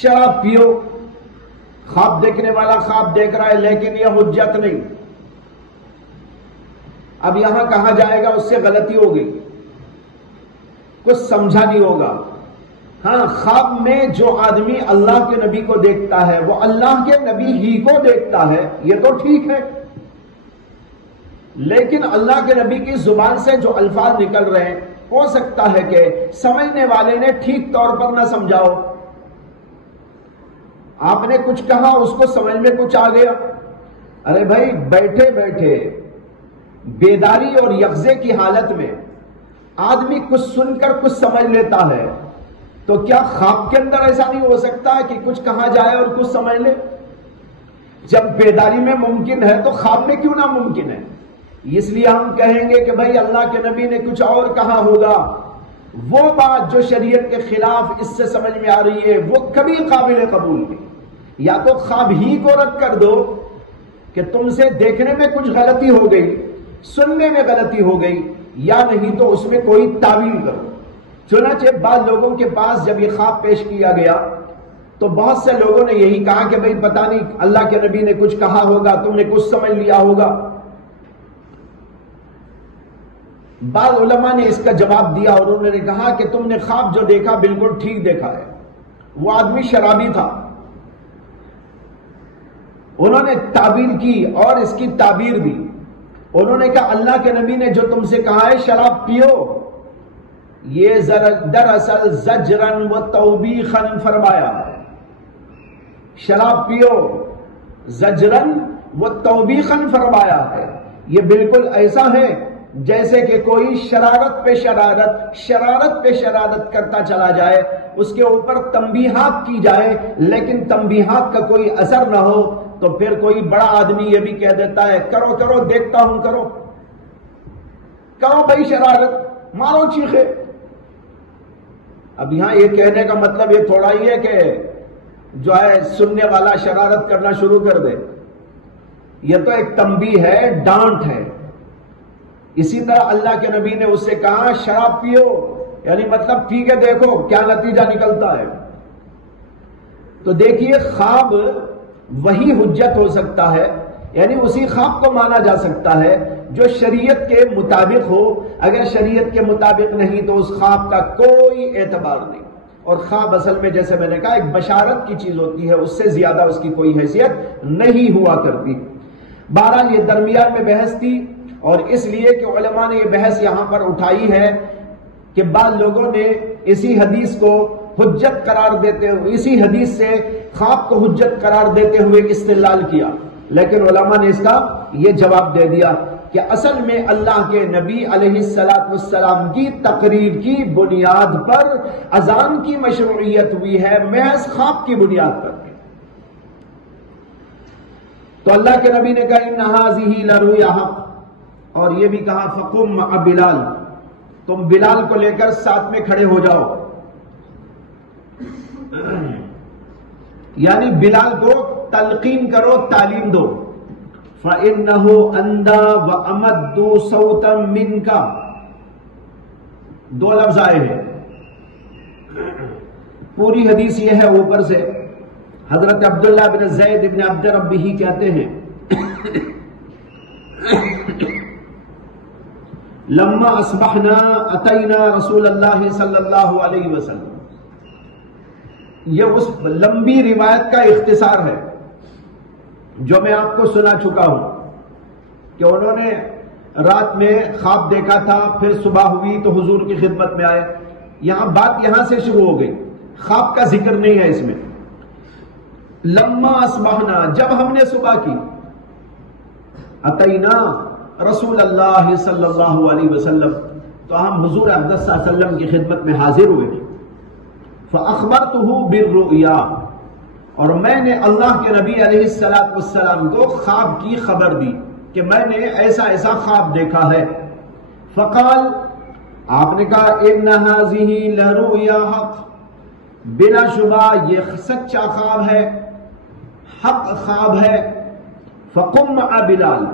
شراب پیو۔ خواب دیکھنے والا خواب دیکھ رہا ہے لیکن یہ حجت نہیں۔ اب یہاں کہا جائے گا اس سے غلطی ہو گئی، کچھ سمجھا نہیں ہوگا۔ ہاں خواب میں جو آدمی اللہ کے نبی کو دیکھتا ہے وہ اللہ کے نبی ہی کو دیکھتا ہے، یہ تو ٹھیک ہے، لیکن اللہ کے نبی کی زبان سے جو الفاظ نکل رہے ہیں ہو سکتا ہے کہ سمجھنے والے نے ٹھیک طور پر نہ سمجھاؤ، آپ نے کچھ کہا اس کو سمجھ میں کچھ آ گیا۔ ارے بھائی بیٹھے بیٹھے بیداری اور یقظے کی حالت میں آدمی کچھ سن کر کچھ سمجھ لیتا ہے تو کیا خواب کے اندر ایسا نہیں ہو سکتا کہ کچھ کہا جائے اور کچھ سمجھ لے؟ جب بیداری میں ممکن ہے تو خواب میں کیوں نہ ممکن ہے؟ اس لیے ہم کہیں گے کہ بھائی اللہ کے نبی نے کچھ اور کہا ہوگا، وہ بات جو شریعت کے خلاف اس سے سمجھ میں آ رہی ہے وہ کبھی قابل قبول نہیں۔ یا تو خواب ہی کو رد کر دو کہ تم سے دیکھنے میں کچھ غلطی ہو گئی، سننے میں غلطی ہو گئی، یا نہیں تو اس میں کوئی تعویل کرو۔ چنانچہ بعض لوگوں کے پاس جب یہ خواب پیش کیا گیا تو بہت سے لوگوں نے یہی کہا کہ بھائی پتہ نہیں اللہ کے نبی نے کچھ کہا ہوگا، تم نے کچھ سمجھ لیا ہوگا۔ بعض علماء نے اس کا جواب دیا اور انہوں نے کہا کہ تم نے خواب جو دیکھا بالکل ٹھیک دیکھا ہے، وہ آدمی شرابی تھا، انہوں نے تعبیر کی اور اس کی تعبیر دی، انہوں نے کہا اللہ کے نبی نے جو تم سے کہا ہے شراب پیو، یہ دراصل زجرن و توبیخن فرمایا ہے۔ شراب پیو زجرن و توبیخن فرمایا ہے، یہ بالکل ایسا ہے جیسے کہ کوئی شرارت پہ شرارت کرتا چلا جائے، اس کے اوپر تنبیہات کی جائے لیکن تنبیہات کا کوئی اثر نہ ہو، تو پھر کوئی بڑا آدمی یہ بھی کہہ دیتا ہے کرو کرو دیکھتا ہوں، کرو کرو بھائی شرارت، مارو چیخے۔ اب یہاں یہ کہنے کا مطلب یہ تھوڑا ہی ہے کہ جو ہے سننے والا شرارت کرنا شروع کر دے، یہ تو ایک تنبیہ ہے، ڈانٹ ہے۔ اسی طرح اللہ کے نبی نے اس سے کہا شراب پیو، یعنی مطلب ٹھیک ہے دیکھو کیا نتیجہ نکلتا ہے۔ تو دیکھیے خواب وہی حجت ہو سکتا ہے، یعنی اسی خواب کو مانا جا سکتا ہے جو شریعت کے مطابق ہو. اگر شریعت کے مطابق نہیں تو اس خواب کا کوئی اعتبار نہیں. اور خواب اصل میں جیسے میں نے کہا ایک بشارت کی چیز ہوتی ہے، اس سے زیادہ اس کی کوئی حیثیت نہیں ہوا کرتی. بہرحال یہ درمیان میں بحث تھی، اور اس لیے کہ علماء نے یہ بحث یہاں پر اٹھائی ہے کہ بعض لوگوں نے اسی حدیث کو حجت قرار دیتے ہوئے، اسی حدیث سے خواب کو حجت قرار دیتے ہوئے استدلال کیا، لیکن علماء نے اس کا یہ جواب دے دیا کہ اصل میں اللہ کے نبی علیہ السلام کی تقریر کی بنیاد پر اذان کی مشروعیت ہوئی ہے، محض خواب کی بنیاد پر. تو اللہ کے نبی نے کہا ان ھذہ لرؤیا حق، اور یہ بھی کہا فقم مع بلال، تم بلال کو لے کر ساتھ میں کھڑے ہو جاؤ. یعنی بلال کو تلقین کرو، تعلیم دو. فَإِنَّهُ أَنْدَى وَأَمَدُّ صَوْتًا مِنْكَ، دو لفظ آئے ہیں. پوری حدیث یہ ہے اوپر سے حضرت عبداللہ بن زید بن عبد ربہ کہتے ہیں لما اصبحنا اتینا رسول اللہ صلی اللہ علیہ وسلم. یہ اس لمبی روایت کا اختصار ہے جو میں آپ کو سنا چکا ہوں کہ انہوں نے رات میں خواب دیکھا تھا، پھر صبح ہوئی تو حضور کی خدمت میں آئے. یہاں بات یہاں سے شروع ہو گئی، خواب کا ذکر نہیں ہے اس میں. لما اصبحنا، جب ہم نے صبح کی، اتینا رسول اللہ صلی اللہ علیہ وسلم، تو ہم حضور اقدس صلی اللہ علیہ وسلم کی خدمت میں حاضر ہوئے. فاخبرته بالرؤیا، اور میں نے اللہ کے نبی علیہ السلام کو خواب کی خبر دی کہ میں نے ایسا ایسا خواب دیکھا ہے. فقال، آپ نے کہا ان ھذہ لرؤیا حق، بلا شبہ یہ سچا خواب ہے، حق خواب ہے. فقم مع بلال،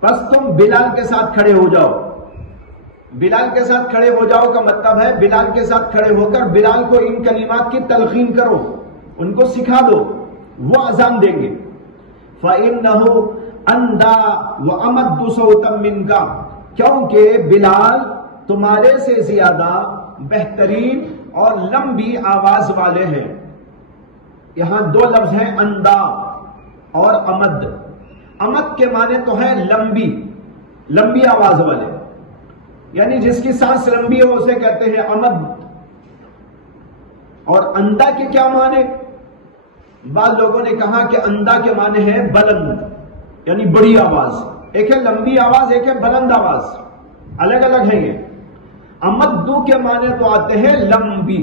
پس تم بلال کے ساتھ کھڑے ہو جاؤ. بلال کے ساتھ کھڑے ہو جاؤ کا مطلب ہے بلال کے ساتھ کھڑے ہو کر بلال کو ان کلمات کی تلقین کرو، ان کو سکھا دو، وہ اذان دیں گے. فَإِنَّهُ أَنْدَى وَأَمَدُّ صَوْتًا مِنْكَ، کیونکہ بلال تمہارے سے زیادہ بہترین اور لمبی آواز والے ہیں. یہاں دو لفظ ہیں، اندا اور امد. امد کے معنی تو ہے لمبی، لمبی آواز والے، یعنی جس کی سانس لمبی ہو اسے کہتے ہیں امد. اور اندا کے کیا معنی؟ بعض لوگوں نے کہا کہ اندا کے معنی ہے بلند، یعنی بڑی آواز. ایک ہے لمبی آواز، ایک ہے بلند آواز، الگ الگ ہے یہ. امدو کے معنی تو آتے ہیں لمبی،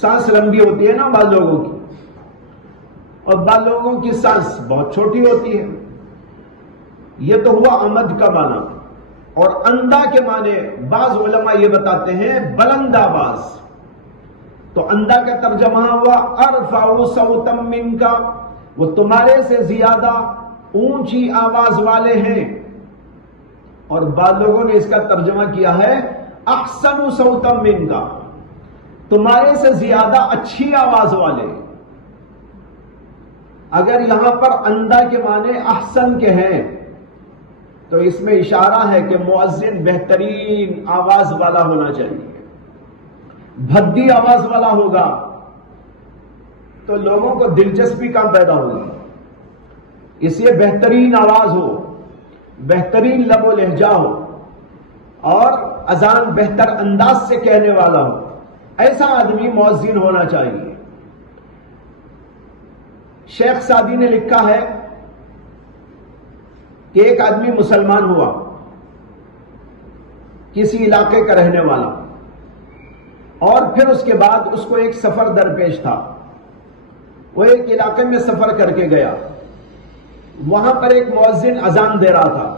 سانس لمبی ہوتی ہے نا بعض لوگوں کی، اور بعض لوگوں کی سانس بہت چھوٹی ہوتی ہے. یہ تو ہوا امد کا معنی. اور اندا کے معنی بعض علماء یہ بتاتے ہیں بلند آواز. تو اندا کا ترجمہ ہوا ارفع صوتا منک، وہ تمہارے سے زیادہ اونچی آواز والے ہیں. اور بعض لوگوں نے اس کا ترجمہ کیا ہے احسن صوتا منک، تمہارے سے زیادہ اچھی آواز والے. اگر یہاں پر اندا کے معنی احسن کے ہیں تو اس میں اشارہ ہے کہ مؤذن بہترین آواز والا ہونا چاہیے. بھدی آواز والا ہوگا تو لوگوں کو دلچسپی کم پیدا ہوگی. اس لیے بہترین آواز ہو، بہترین لب و لہجہ ہو، اور اذان بہتر انداز سے کہنے والا ہو، ایسا آدمی مؤذن ہونا چاہیے. شیخ سعدی نے لکھا ہے کہ ایک آدمی مسلمان ہوا، کسی علاقے کا رہنے والا، اور پھر اس کے بعد اس کو ایک سفر درپیش تھا. وہ ایک علاقے میں سفر کر کے گیا، وہاں پر ایک مؤذن اذان دے رہا تھا،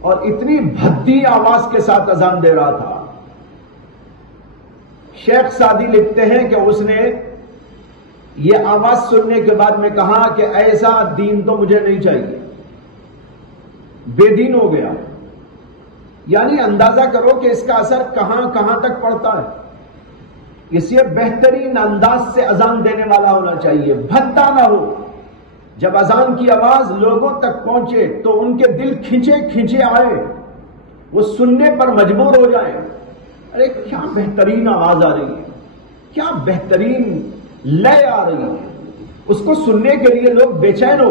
اور اتنی بھدی آواز کے ساتھ اذان دے رہا تھا. شیخ سعدی لکھتے ہیں کہ اس نے یہ آواز سننے کے بعد میں کہا کہ ایسا دین تو مجھے نہیں چاہیے، بے دین ہو گیا. یعنی اندازہ کرو کہ اس کا اثر کہاں کہاں تک پڑتا ہے. اس لیے بہترین انداز سے اذان دینے والا ہونا چاہیے، بھدا نہ ہو. جب اذان کی آواز لوگوں تک پہنچے تو ان کے دل کھنچے کھنچے آئے، وہ سننے پر مجبور ہو جائیں، ارے کیا بہترین آواز آ رہی ہے، کیا بہترین لے آ رہی ہے، اس کو سننے کے لیے لوگ بے چین ہو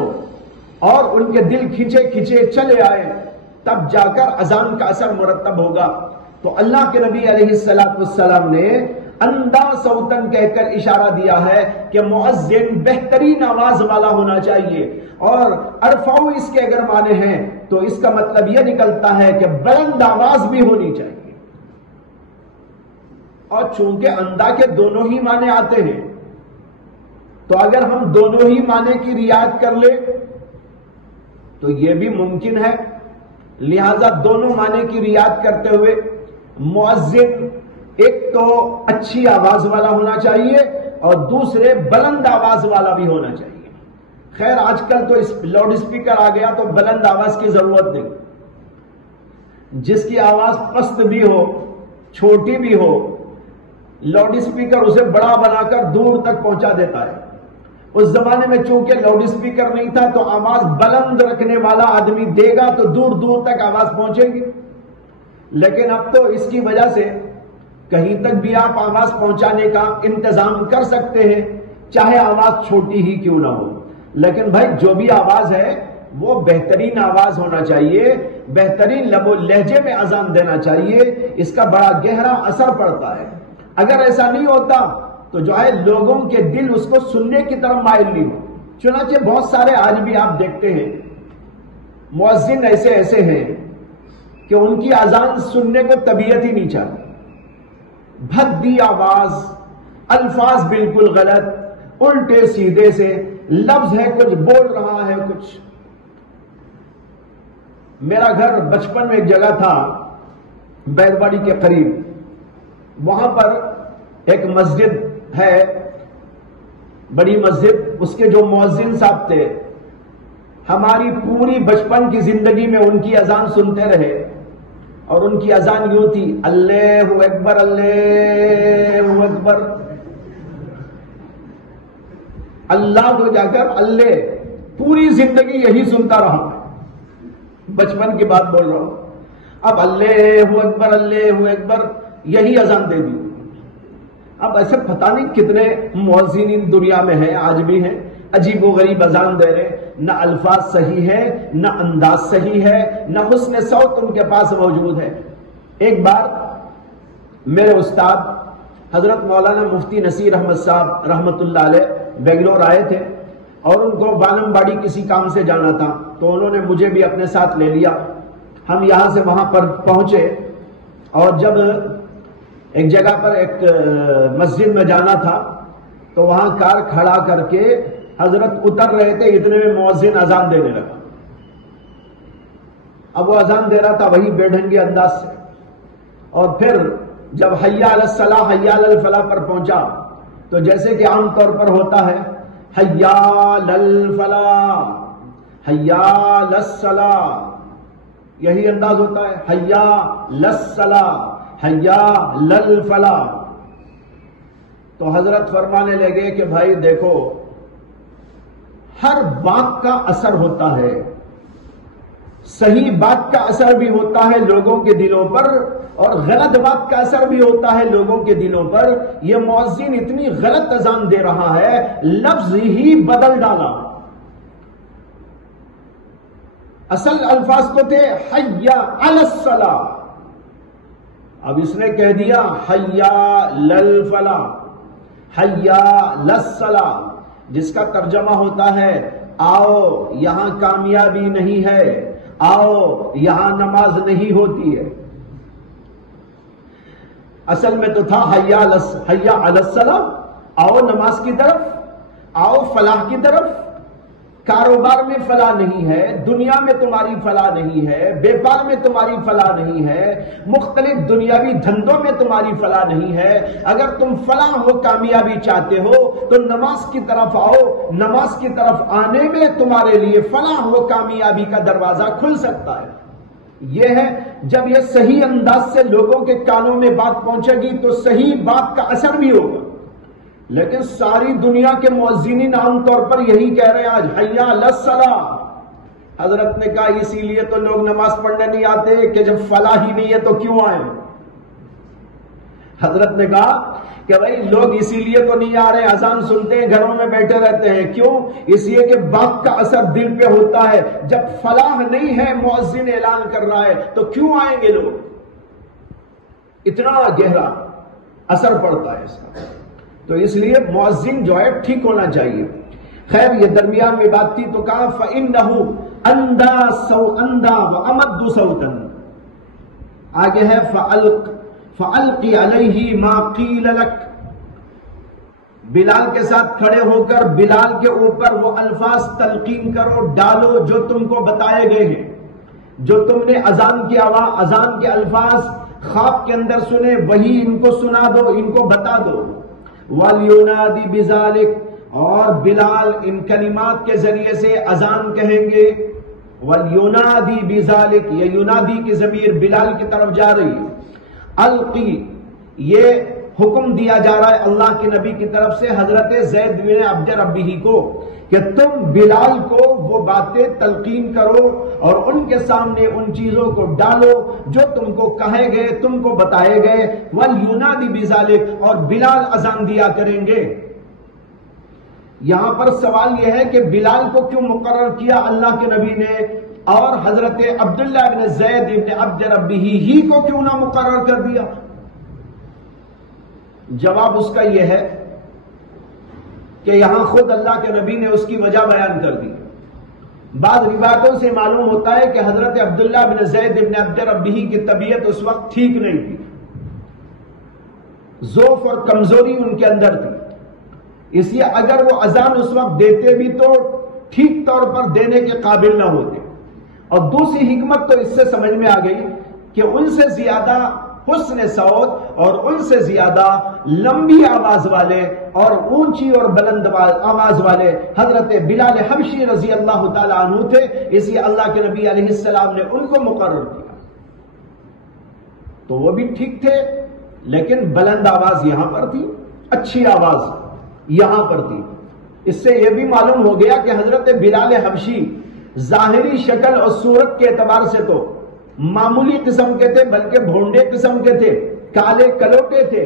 اور ان کے دل کھنچے کھنچے چلے آئے، تب جا کر اذان کا اثر مرتب ہوگا۔ تو اللہ کے نبی علیہ السلام نے اندا صوتن کہہ کر اشارہ دیا ہے کہ مؤذن بہترین آواز والا ہونا چاہیے، اور ارفعو اس کے اگر معنی ہیں تو اس کا مطلب یہ نکلتا ہے کہ بلند آواز بھی ہونی چاہیے، اور چونکہ اندا کے دونوں ہی معنی آتے ہیں تو اگر ہم دونوں ہی معنی کی رعایت کر لیں تو یہ بھی ممکن ہے، لہذا دونوں معنی کی رعایت کرتے ہوئے مؤذن ایک تو اچھی آواز والا ہونا چاہیے اور دوسرے بلند آواز والا بھی ہونا چاہیے۔ خیر آج کل تو لاؤڈ اسپیکر آ گیا تو بلند آواز کی ضرورت نہیں، جس کی آواز پست بھی ہو چھوٹی بھی ہو لاؤڈ اسپیکر اسے بڑا بنا کر دور تک پہنچا دیتا ہے۔ اس زمانے میں چونکہ لاؤڈ اسپیکر نہیں تھا تو آواز بلند رکھنے والا آدمی دے گا تو دور دور تک آواز پہنچے گی، لیکن اب تو اس کی وجہ سے کہیں تک بھی آپ آواز پہنچانے کا انتظام کر سکتے ہیں، چاہے آواز چھوٹی ہی کیوں نہ ہو، لیکن بھائی جو بھی آواز ہے وہ بہترین آواز ہونا چاہیے، بہترین لب و لہجے میں اذان دینا چاہیے، اس کا بڑا گہرا اثر پڑتا ہے۔ اگر ایسا نہیں ہوتا تو جو ہے لوگوں کے دل اس کو سننے کی طرف مائل نہیں ہو۔ چنانچہ بہت سارے آج بھی آپ دیکھتے ہیں مؤذن ایسے ہیں کہ ان کی اذان سننے کو طبیعت ہی نہیں چاہتی، بھدی آواز، الفاظ بالکل غلط، الٹے سیدھے سے لفظ ہے، کچھ بول رہا ہے کچھ۔ میرا گھر بچپن میں ایک جگہ تھا بیرواڑی کے قریب، وہاں پر ایک مسجد ہے، بڑی مسجد، اس کے جو مؤذن صاحب تھے ہماری پوری بچپن کی زندگی میں ان کی اذان سنتے رہے، اور ان کی اذان یوں تھی، اللہ اکبر اللہ اکبر، اللہ کو جا کر اللہ، پوری زندگی یہی سنتا رہا، بچپن کی بات بول رہا ہوں۔ اب اللہ اکبر یہی اذان دے دی۔ اب ایسے پتہ نہیں کتنے مؤذنین دنیا میں ہیں، آج بھی ہیں، عجیب و غریب اذان دے رہے، نہ الفاظ صحیح ہے، نہ انداز صحیح ہے، نہ حسن صوت ان کے پاس موجود ہے۔ ایک بار میرے استاد حضرت مولانا مفتی نصیر احمد صاحب رحمت اللہ علیہ بنگلور آئے تھے، اور ان کو بانم باڑی کسی کام سے جانا تھا، تو انہوں نے مجھے بھی اپنے ساتھ لے لیا۔ ہم یہاں سے وہاں پر پہنچے، اور جب ایک جگہ پر ایک مسجد میں جانا تھا تو وہاں کار کھڑا کر کے حضرت اتر رہے تھے، اتنے میں مؤذن اذان دینے لگا۔ اب وہ اذان دے رہا تھا وہی بے ڈھنگے انداز سے، اور پھر جب حیا علی الصلاح حیا علی الفلاح پر پہنچا تو جیسے کہ عام طور پر ہوتا ہے، حیا علی الفلاح حیا علی الصلاح، یہی انداز ہوتا ہے، حیا علی الصلاح حیا علی الفلاح۔ تو حضرت فرمانے لگے کہ بھائی دیکھو، ہر بات کا اثر ہوتا ہے، صحیح بات کا اثر بھی ہوتا ہے لوگوں کے دلوں پر، اور غلط بات کا اثر بھی ہوتا ہے لوگوں کے دلوں پر۔ یہ مؤذن اتنی غلط اذان دے رہا ہے، لفظ ہی بدل ڈالا، اصل الفاظ تو تھے حیا علی الصلاح، اب اس نے کہہ دیا حیا علی الفلاح حیا علی الصلاح، جس کا ترجمہ ہوتا ہے آؤ یہاں کامیابی نہیں ہے، آؤ یہاں نماز نہیں ہوتی ہے۔ اصل میں تو تھا حیا علی الصلاح، آؤ نماز کی طرف، آؤ فلاح کی طرف۔ کاروبار میں فلاح نہیں ہے، دنیا میں تمہاری فلاح نہیں ہے، بیپار میں تمہاری فلاح نہیں ہے، مختلف دنیاوی دھندوں میں تمہاری فلاح نہیں ہے۔ اگر تم فلاح و کامیابی چاہتے ہو تو نماز کی طرف آؤ، نماز کی طرف آنے میں تمہارے لیے فلاح و کامیابی کا دروازہ کھل سکتا ہے۔ یہ ہے جب یہ صحیح انداز سے لوگوں کے کانوں میں بات پہنچے گی تو صحیح بات کا اثر بھی ہوگا۔ لیکن ساری دنیا کے مؤذنین عام طور پر یہی کہہ رہے ہیں آج، حی علی الصلاۃ۔ حضرت نے کہا اسی لیے تو لوگ نماز پڑھنے نہیں آتے کہ جب فلاح ہی نہیں ہے تو کیوں آئے؟ حضرت نے کہا کہ بھائی لوگ اسی لیے تو نہیں آ رہے، اذان سنتے ہیں گھروں میں بیٹھے رہتے ہیں، کیوں؟ اس لیے کہ باپ کا اثر دل پہ ہوتا ہے، جب فلاح نہیں ہے مؤذن اعلان کر رہا ہے تو کیوں آئیں گے لوگ؟ اتنا گہرا اثر پڑتا ہے اس کا، تو اس لیے مؤذن جو ہے ٹھیک ہونا چاہیے۔ خیر یہ درمیان میں بات تھی تو کہا فَإِنَّهُ أَنْدَى وَأَمَدُّ صَوْتًا، آگے ہے فَأَلْقِ عَلَيْهِ مَا قِيلَ لَكَ، بلال کے ساتھ کھڑے ہو کر بلال کے اوپر وہ الفاظ تلقین کرو، ڈالو جو تم کو بتائے گئے ہیں، جو تم نے اذان کی آواز، اذان کے الفاظ خواب کے اندر سنے وہی ان کو سنا دو، ان کو بتا دو۔ وَلْيُنَادِ بِذَلِكَ، اور بلال ان کلمات کے ذریعے سے اذان کہیں گے۔ وَلْيُنَادِ بِذَلِكَ، یہ یونادی کی ضمیر بلال کی طرف جا رہی ہے۔ القی، یہ حکم دیا جا رہا ہے اللہ کے نبی کی طرف سے حضرت زید بن عبد ربہ کو کہ تم بلال کو وہ باتیں تلقین کرو اور ان کے سامنے ان چیزوں کو ڈالو جو تم کو کہے گئے، تم کو بتائے گئے۔ وَلْيُنَادِ بِذَلِكَ، اور بلال اذان دیا کریں گے۔ یہاں پر سوال یہ ہے کہ بلال کو کیوں مقرر کیا اللہ کے نبی نے، اور حضرت عبداللہ بن زید بن عبد ربہ ہی کو کیوں نہ مقرر کر دیا؟ جواب اس کا یہ ہے کہ یہاں خود اللہ کے نبی نے اس کی وجہ بیان کر دی۔ بعض روایتوں سے معلوم ہوتا ہے کہ حضرت عبداللہ بن زید بن عبد ربہ کی طبیعت اس وقت ٹھیک نہیں تھی، ضعف اور کمزوری ان کے اندر تھی، اس لیے اگر وہ اذان اس وقت دیتے بھی تو ٹھیک طور پر دینے کے قابل نہ ہوتے۔ اور دوسری حکمت تو اس سے سمجھ میں آ گئی کہ ان سے زیادہ حسن صوت اور ان سے زیادہ لمبی آواز والے اور اونچی اور بلند آواز والے حضرت بلال حبشی رضی اللہ تعالی عنہ تھے، اس لیے اللہ کے نبی علیہ السلام نے ان کو مقرر کیا۔ تو وہ بھی ٹھیک تھے لیکن بلند آواز یہاں پر تھی، اچھی آواز یہاں پر تھی۔ اس سے یہ بھی معلوم ہو گیا کہ حضرت بلال حبشی ظاہری شکل اور صورت کے اعتبار سے تو معمولی قسم کے تھے، بلکہ بھونڈے قسم کے تھے، کالے کلوٹے تھے،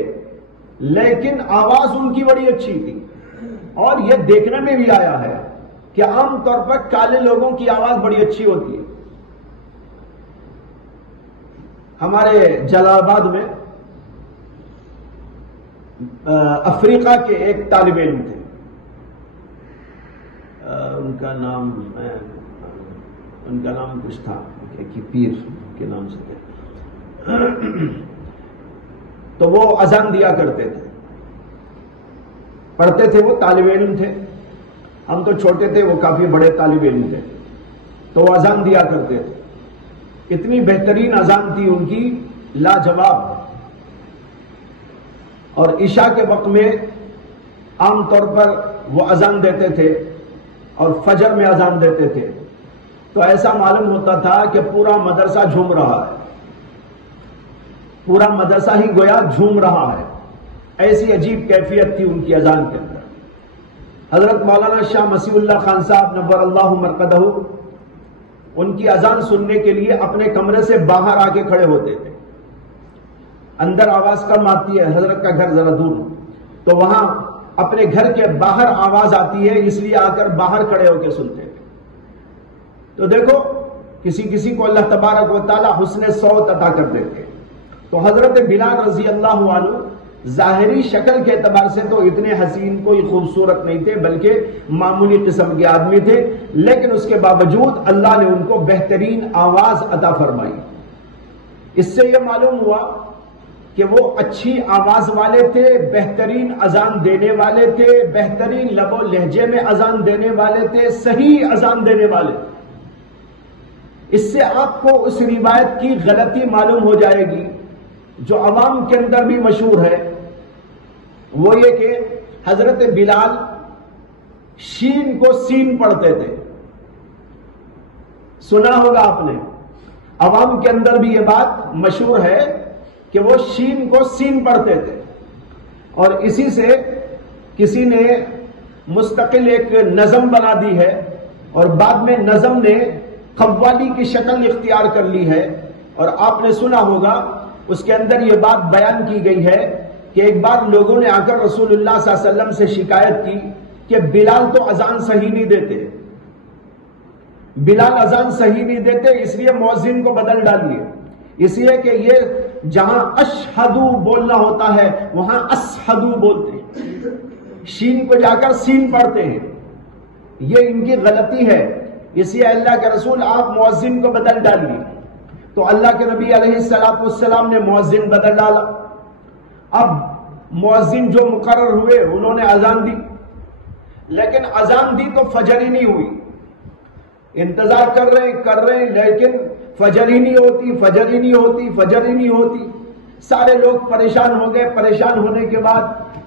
لیکن آواز ان کی بڑی اچھی تھی۔ اور یہ دیکھنے میں بھی آیا ہے کہ عام طور پر کالے لوگوں کی آواز بڑی اچھی ہوتی ہے۔ ہمارے جلال آباد میں افریقہ کے ایک طالب علم تھے، ان کا نام کچھ تھا کہ پیر کے نام سے تھے، تو وہ اذان دیا کرتے تھے، پڑھتے تھے، وہ طالب علم تھے، ہم تو چھوٹے تھے، وہ کافی بڑے طالب علم تھے، تو وہ اذان دیا کرتے تھے۔ اتنی بہترین اذان تھی ان کی، لاجواب۔ اور عشاء کے وقت میں عام طور پر وہ اذان دیتے تھے اور فجر میں اذان دیتے تھے، تو ایسا معلوم ہوتا تھا کہ پورا مدرسہ جھوم رہا ہے، پورا مدرسہ ہی گویا جھوم رہا ہے، ایسی عجیب کیفیت تھی ان کی اذان کے اندر۔ حضرت مولانا شاہ مسیح اللہ خان صاحب نور اللہ مرقدہ ان کی اذان سننے کے لیے اپنے کمرے سے باہر آ کے کھڑے ہوتے تھے، اندر آواز کم آتی ہے، حضرت کا گھر ذرا دور، تو وہاں اپنے گھر کے باہر آواز آتی ہے، اس لیے آ کر باہر کھڑے ہو کے سنتے تھے۔ تو دیکھو کسی کو اللہ تبارک و تعالی حسن صوت عطا کر دیتے۔ تو حضرت بلال رضی اللہ عنہ ظاہری شکل کے اعتبار سے تو اتنے حسین کوئی خوبصورت نہیں تھے، بلکہ معمولی قسم کے آدمی تھے، لیکن اس کے باوجود اللہ نے ان کو بہترین آواز عطا فرمائی۔ اس سے یہ معلوم ہوا کہ وہ اچھی آواز والے تھے، بہترین اذان دینے والے تھے، بہترین لب و لہجے میں اذان دینے والے تھے، صحیح اذان دینے والے۔ اس سے آپ کو اس روایت کی غلطی معلوم ہو جائے گی جو عوام کے اندر بھی مشہور ہے، وہ یہ کہ حضرت بلال شین کو سین پڑھتے تھے۔ سنا ہوگا آپ نے، عوام کے اندر بھی یہ بات مشہور ہے کہ وہ شین کو سین پڑھتے تھے، اور اسی سے کسی نے مستقل ایک نظم بنا دی ہے اور بعد میں نظم نے قوالی کی شکل اختیار کر لی ہے، اور آپ نے سنا ہوگا اس کے اندر یہ بات بیان کی گئی ہے کہ ایک بار لوگوں نے آ کر رسول اللہ صلی اللہ علیہ وسلم سے شکایت کی کہ بلال تو اذان صحیح نہیں دیتے، بلال اذان صحیح نہیں دیتے، اس لیے مؤذن کو بدل ڈالیے، اس لیے کہ یہ جہاں اشہدو بولنا ہوتا ہے وہاں اسہدو بولتے ہیں، شین کو جا کر سین پڑھتے ہیں، یہ ان کی غلطی ہے، اس لیے اللہ کے رسول آپ مؤذن کو بدل ڈالیے۔ تو اللہ کے نبی علیہ السلام نے مؤذن بدل ڈالا۔ اب مؤذن جو مقرر ہوئے انہوں نے اذان دی، لیکن اذان دی تو فجر ہی نہیں ہوئی، انتظار کر رہے ہیں لیکن فجر ہی نہیں ہوتی، فجر ہی نہیں ہوتی، فجر ہی نہیں ہوتی۔ سارے لوگ پریشان ہو گئے، پریشان ہونے کے بعد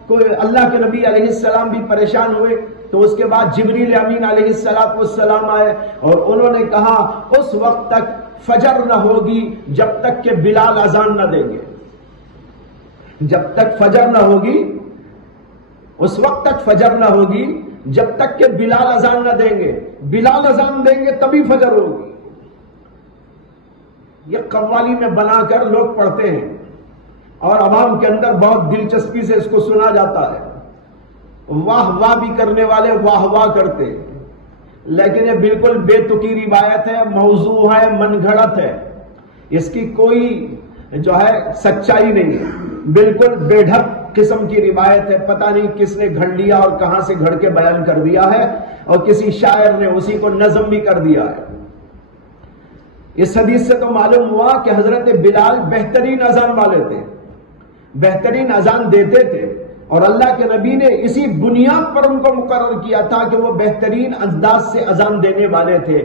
کوئی اللہ کے نبی علیہ السلام بھی پریشان ہوئے، تو اس کے بعد جبریل امین علیہ السلام آئے اور انہوں نے کہا اس وقت تک فجر نہ ہوگی جب تک کہ بلال اذان نہ دیں گے، جب تک فجر نہ ہوگی، اس وقت تک فجر نہ ہوگی جب تک کہ بلال اذان نہ دیں گے، بلال اذان دیں گے تبھی فجر ہوگی۔ یہ قوالی میں بنا کر لوگ پڑھتے ہیں اور عوام کے اندر بہت دلچسپی سے اس کو سنا جاتا ہے، واہ واہ بھی کرنے والے واہ واہ کرتے، لیکن یہ بالکل بے تکی روایت ہے، موضوع ہے، من گھڑت ہے، اس کی کوئی جو ہے سچائی نہیں ہے، بالکل بے ڈھک قسم کی روایت ہے، پتہ نہیں کس نے گھڑ لیا اور کہاں سے گھڑ کے بیان کر دیا ہے، اور کسی شاعر نے اسی کو نظم بھی کر دیا ہے۔ اس حدیث سے تو معلوم ہوا کہ حضرت بلال بہترین اذان والے تھے، بہترین اذان دیتے تھے، اور اللہ کے نبی نے اسی بنیاد پر ان کو مقرر کیا تھا کہ وہ بہترین انداز سے اذان دینے والے تھے،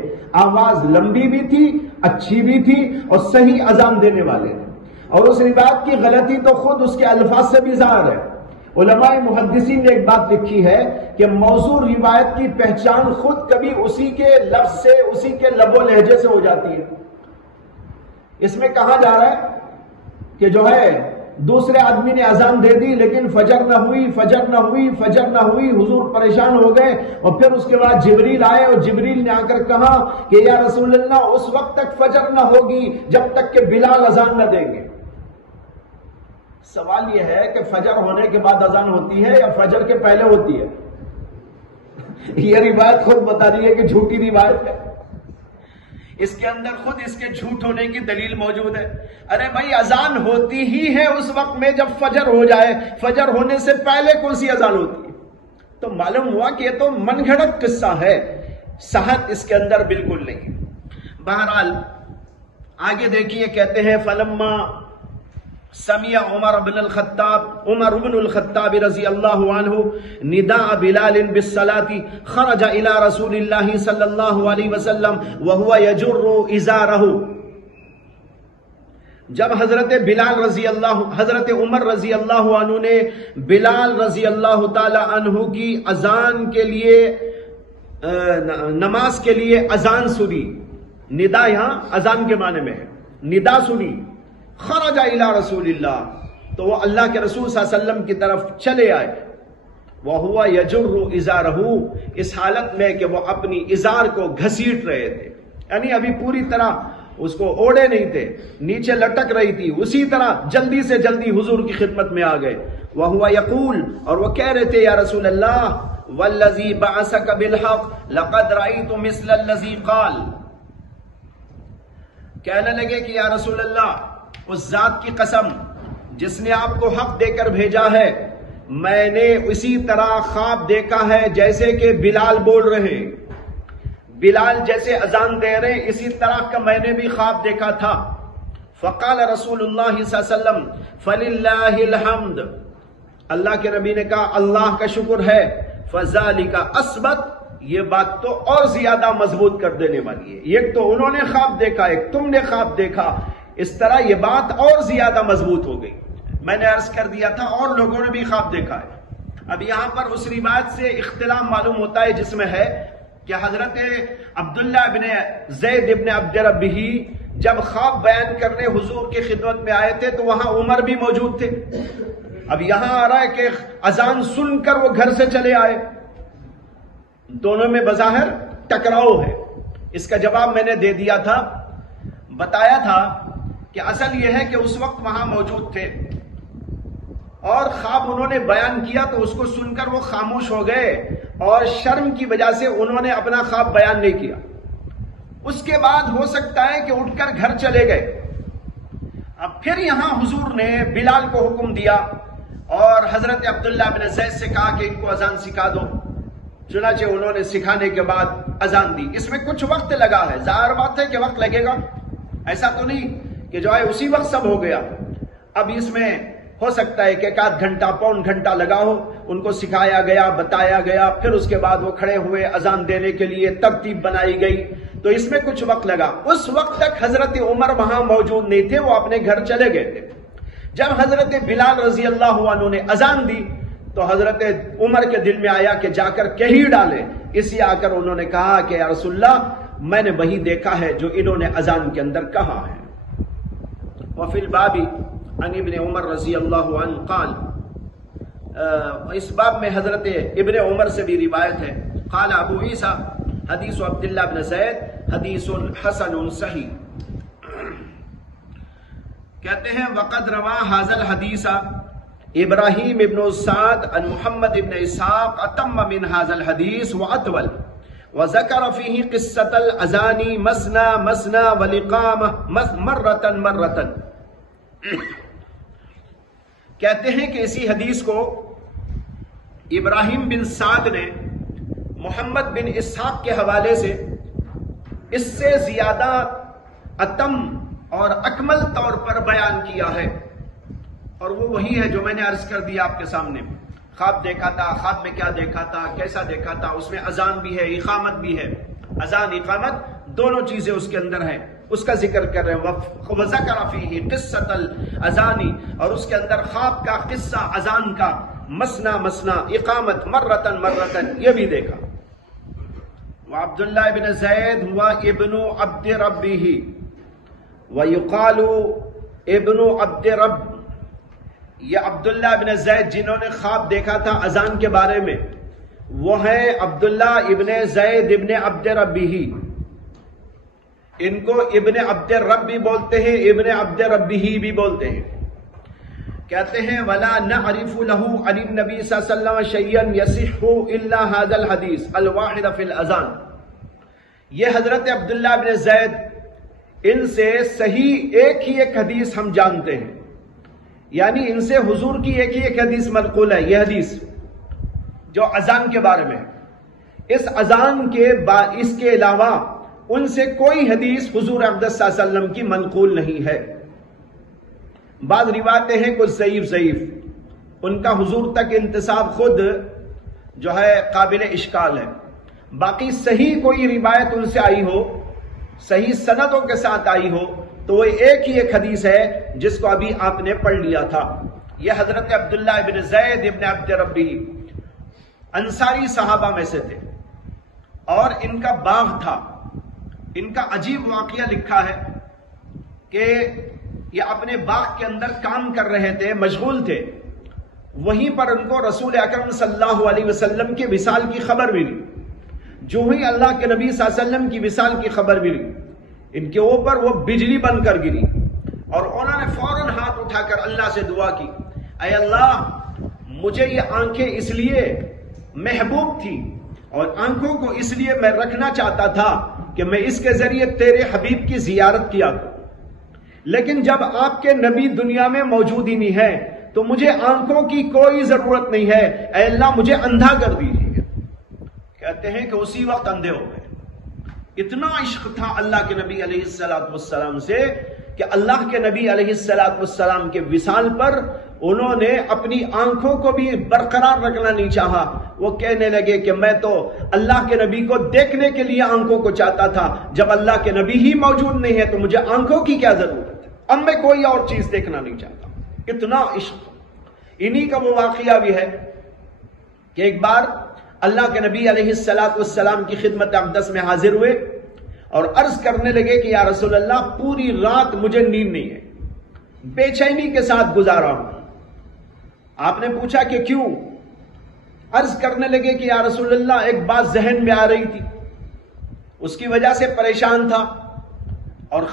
آواز لمبی بھی تھی، اچھی بھی تھی، اور صحیح اذان دینے والے تھے۔ اور اس روایت کی غلطی تو خود اس کے الفاظ سے بھی ظاہر ہے۔ علماء محدثین نے ایک بات لکھی ہے کہ موضوع روایت کی پہچان خود کبھی اسی کے لفظ سے، اسی کے لب و لہجے سے ہو جاتی ہے۔ اس میں کہا جا رہا ہے کہ جو ہے دوسرے آدمی نے اذان دے دی لیکن فجر نہ ہوئی، فجر نہ ہوئی، فجر نہ ہوئی، حضور پریشان ہو گئے، اور پھر اس کے بعد جبریل آئے اور جبریل نے آ کر کہا کہ یا رسول اللہ اس وقت تک فجر نہ ہوگی جب تک کہ بلال اذان نہ دیں گے۔ سوال یہ ہے کہ فجر ہونے کے بعد اذان ہوتی ہے یا فجر کے پہلے ہوتی ہے؟ یہ روایت خود بتا رہی ہے کہ جھوٹی روایت ہے، اس کے اندر خود اس کے جھوٹ ہونے کی دلیل موجود ہے۔ ارے بھائی اذان ہوتی ہی ہے اس وقت میں جب فجر ہو جائے، فجر ہونے سے پہلے کون سی اذان ہوتی ہے؟ تو معلوم ہوا کہ یہ تو من گھڑت قصہ ہے، صحت اس کے اندر بالکل نہیں۔ بہرحال آگے دیکھیے، کہتے ہیں فلما سمع عمر بن الخطاب رضی اللہ عنہ نداء بلال بالصلاة خرج الى رسول اللہ صلی اللہ علیہ وسلم وهو يجر ازارہ۔ جب حضرت عمر رضی اللہ عنہ نے بلال رضی اللہ تعالی عنہ کی اذان کے لیے، نماز کے لیے اذان سنی، ندا یہاں اذان کے معنی میں ہے، ندا سنی، خرج الى رسول اللہ، تو وہ اللہ کے رسول صلی اللہ علیہ وسلم کی طرف چلے آئے، وَهُوَ يَجُرُّ إِزَارَهُ، اس حالت میں کہ وہ اپنی ازار کو گھسیٹ رہے تھے، یعنی ابھی پوری طرح اس کو اوڑے نہیں تھے، نیچے لٹک رہی تھی، اسی طرح جلدی سے جلدی حضور کی خدمت میں آ گئے۔ وَهُوَ يَقُول، اور وہ کہہ رہے تھے یا رسول اللہ وَالَّذِي بَعَثَكَ بِالْحَقِّ لَقَدْ رَأَيْتُ مِثْلَ الَّذِي قَالَ، کہنے لگے کہ یا رسول اللہ اس ذات کی قسم جس نے آپ کو حق دے کر بھیجا ہے، میں نے اسی طرح خواب دیکھا ہے جیسے کہ بلال بول رہے، بلال جیسے اذان دے رہے اسی طرح کا میں نے بھی خواب دیکھا تھا۔ فقال رسول اللہ صلی اللہ علیہ وسلم فللہ الحمد، اللہ کے نبی نے کہا اللہ کا شکر ہے، فذالک اثبت، یہ بات تو اور زیادہ مضبوط کر دینے والی ہے، ایک تو انہوں نے خواب دیکھا، ایک تم نے خواب دیکھا، اس طرح یہ بات اور زیادہ مضبوط ہو گئی۔ میں نے عرض کر دیا تھا اور لوگوں نے بھی خواب دیکھا ہے۔ اب یہاں پر اس روایت سے اختلاف معلوم ہوتا ہے جس میں ہے کہ حضرت عبداللہ ابن زید ابن عبد ربہ جب خواب بیان کرنے حضور کی خدمت میں آئے تھے تو وہاں عمر بھی موجود تھے، اب یہاں آ رہا ہے کہ اذان سن کر وہ گھر سے چلے آئے، دونوں میں بظاہر ٹکراؤ ہے۔ اس کا جواب میں نے دے دیا تھا، بتایا تھا کہ اصل یہ ہے کہ اس وقت وہاں موجود تھے اور خواب انہوں نے بیان کیا تو اس کو سن کر وہ خاموش ہو گئے اور شرم کی وجہ سے انہوں نے اپنا خواب بیان نہیں کیا۔ اس کے بعد ہو سکتا ہے کہ اٹھ کر گھر چلے گئے۔ اب پھر یہاں حضور نے بلال کو حکم دیا اور حضرت عبداللہ بن زید سے کہا کہ ان کو اذان سکھا دو۔ چنانچہ انہوں نے سکھانے کے بعد اذان دی۔ اس میں کچھ وقت لگا ہے، ظاہر بات ہے کہ وقت لگے گا، ایسا تو نہیں کہ جو ہے اسی وقت سب ہو گیا۔ اب اس میں ہو سکتا ہے کہ ایک آدھ گھنٹہ پون گھنٹہ لگا ہو، ان کو سکھایا گیا، بتایا گیا، پھر اس کے بعد وہ کھڑے ہوئے اذان دینے کے لیے، ترتیب بنائی گئی، تو اس میں کچھ وقت لگا۔ اس وقت تک حضرت عمر وہاں موجود نہیں تھے، وہ اپنے گھر چلے گئے تھے۔ جب حضرت بلال رضی اللہ عنہ نے اذان دی تو حضرت عمر کے دل میں آیا کہ جا کر کہی ڈالے، اسی آ کر انہوں نے کہا کہ یا رسول اللہ میں نے وہی دیکھا ہے جو انہوں نے اذان کے اندر کہا ہے۔ وفی الباب عن ابن عمر رضی اللہ عنہ قال، اس باب میں حضرت ابن عمر سے بھی روایت ہے، قال ابو عیسیٰ حدیث عبداللہ بن زید حدیث حسن صحیح۔ کہتے ہیں وقد روا ھذا الحدیث ابراہیم ابن سعد عن محمد ابن اسحاق اتم من ھذا الحدیث واطول وذکر فیہ قصۃ الاذان مثنى مثنى والاقامہ مرۃ مرۃ۔ کہتے ہیں کہ اسی حدیث کو ابراہیم بن سعد نے محمد بن اسحاق کے حوالے سے اس سے زیادہ اتم اور اکمل طور پر بیان کیا ہے، اور وہ وہی ہے جو میں نے عرض کر دیا آپ کے سامنے۔ خواب دیکھا تھا، خواب میں کیا دیکھا تھا، کیسا دیکھا تھا، اس میں اذان بھی ہے، اقامت بھی ہے، اذان اقامت دونوں چیزیں اس کے اندر ہیں، اس کا ذکر کر رہے ہیں۔ وَذَكَرَ فِيهِ قِصَّةَ الْأَذَانِ، اور اس کے اندر خواب کا قصہ اذان کا، مسنا مسنا، اقامت مرتن مرتن، یہ بھی دیکھا۔ وعبداللہ ابن زید ہوا ابن عبد ربہ، ویقال ابن عبد رب، یہ عبداللہ ابن زید جنہوں نے خواب دیکھا تھا اذان کے بارے میں، وہ ہے عبداللہ ابن زید ابن عبد ربہ، ان کو ابن عبد رب بھی بولتے ہیں، ابن عبد ربہ بھی بولتے ہیں۔ کہتے ہیں وَلَا نَعْرِفُ لَهُ عَنِ النَّبِي صلی اللہ علیہ وسلم شَيْئًا يَصِحُّ إِلَّا هَذَا الْحَدِيث الْوَاحِدَ فِي الْأَذَانِ۔ یہ حضرت عبداللہ بن زید، ان سے صحیح ایک ہی ایک حدیث ہم جانتے ہیں، یعنی ان سے حضور کی ایک ہی ایک حدیث منقول ہے، یہ حدیث جو اذان کے بارے میں۔ اس اذان کے اس کے علاوہ ان سے کوئی حدیث حضور اقدس صلی اللہ علیہ وسلم کی منقول نہیں ہے۔ بعض روایتیں ہیں کچھ ضعیف، ان کا حضور تک انتساب خود جو ہے قابل اشکال ہے۔ باقی صحیح کوئی روایت ان سے آئی ہو، صحیح سندوں کے ساتھ آئی ہو، تو وہ ایک ہی ایک حدیث ہے جس کو ابھی آپ نے پڑھ لیا تھا۔ یہ حضرت عبداللہ ابن زید ابن عبد ربہ انصاری صحابہ میں سے تھے، اور ان کا باغ تھا۔ ان کا عجیب واقعہ لکھا ہے کہ یہ اپنے باغ کے اندر کام کر رہے تھے، مشغول تھے، وہیں پر ان کو رسول اکرم صلی اللہ علیہ وسلم کے وصال کی خبر ملی۔ جو ہی اللہ کے نبی صلی اللہ علیہ وسلم کی وصال کی خبر ملی، ان کے اوپر وہ بجلی بن کر گری، اور انہوں نے فوراً ہاتھ اٹھا کر اللہ سے دعا کی، اے اللہ مجھے یہ آنکھیں اس لیے محبوب تھی اور آنکھوں کو اس لیے میں رکھنا چاہتا تھا کہ میں اس کے ذریعے تیرے حبیب کی زیارت کیا کروں، لیکن جب آپ کے نبی دنیا میں موجود ہی نہیں ہے تو مجھے آنکھوں کی کوئی ضرورت نہیں ہے، اے اللہ مجھے اندھا کر دیجیے۔ کہتے ہیں کہ اسی وقت اندھے ہو گئے۔ اتنا عشق تھا اللہ کے نبی علیہ السلام سے کہ اللہ کے نبی علیہ السلام کے وصال پر انہوں نے اپنی آنکھوں کو بھی برقرار رکھنا نہیں چاہا۔ وہ کہنے لگے کہ میں تو اللہ کے نبی کو دیکھنے کے لیے آنکھوں کو چاہتا تھا، جب اللہ کے نبی ہی موجود نہیں ہے تو مجھے آنکھوں کی کیا ضرورت ہے، اب میں کوئی اور چیز دیکھنا نہیں چاہتا۔ اتنا عشق۔ انہی کا وہ واقعہ بھی ہے کہ ایک بار اللہ کے نبی علیہ السلام کی خدمت اقدس میں حاضر ہوئے اور عرض کرنے لگے کہ یا رسول اللہ پوری رات مجھے نیند نہیں ہے، بے چینی کے ساتھ گزارا ہوں۔ آپ نے پوچھا کہ کیوں؟ عرض کرنے لگے کہ یا رسول اللہ ایک بات ذہن میں آ رہی تھی، اس کی وجہ سے پریشان تھا اور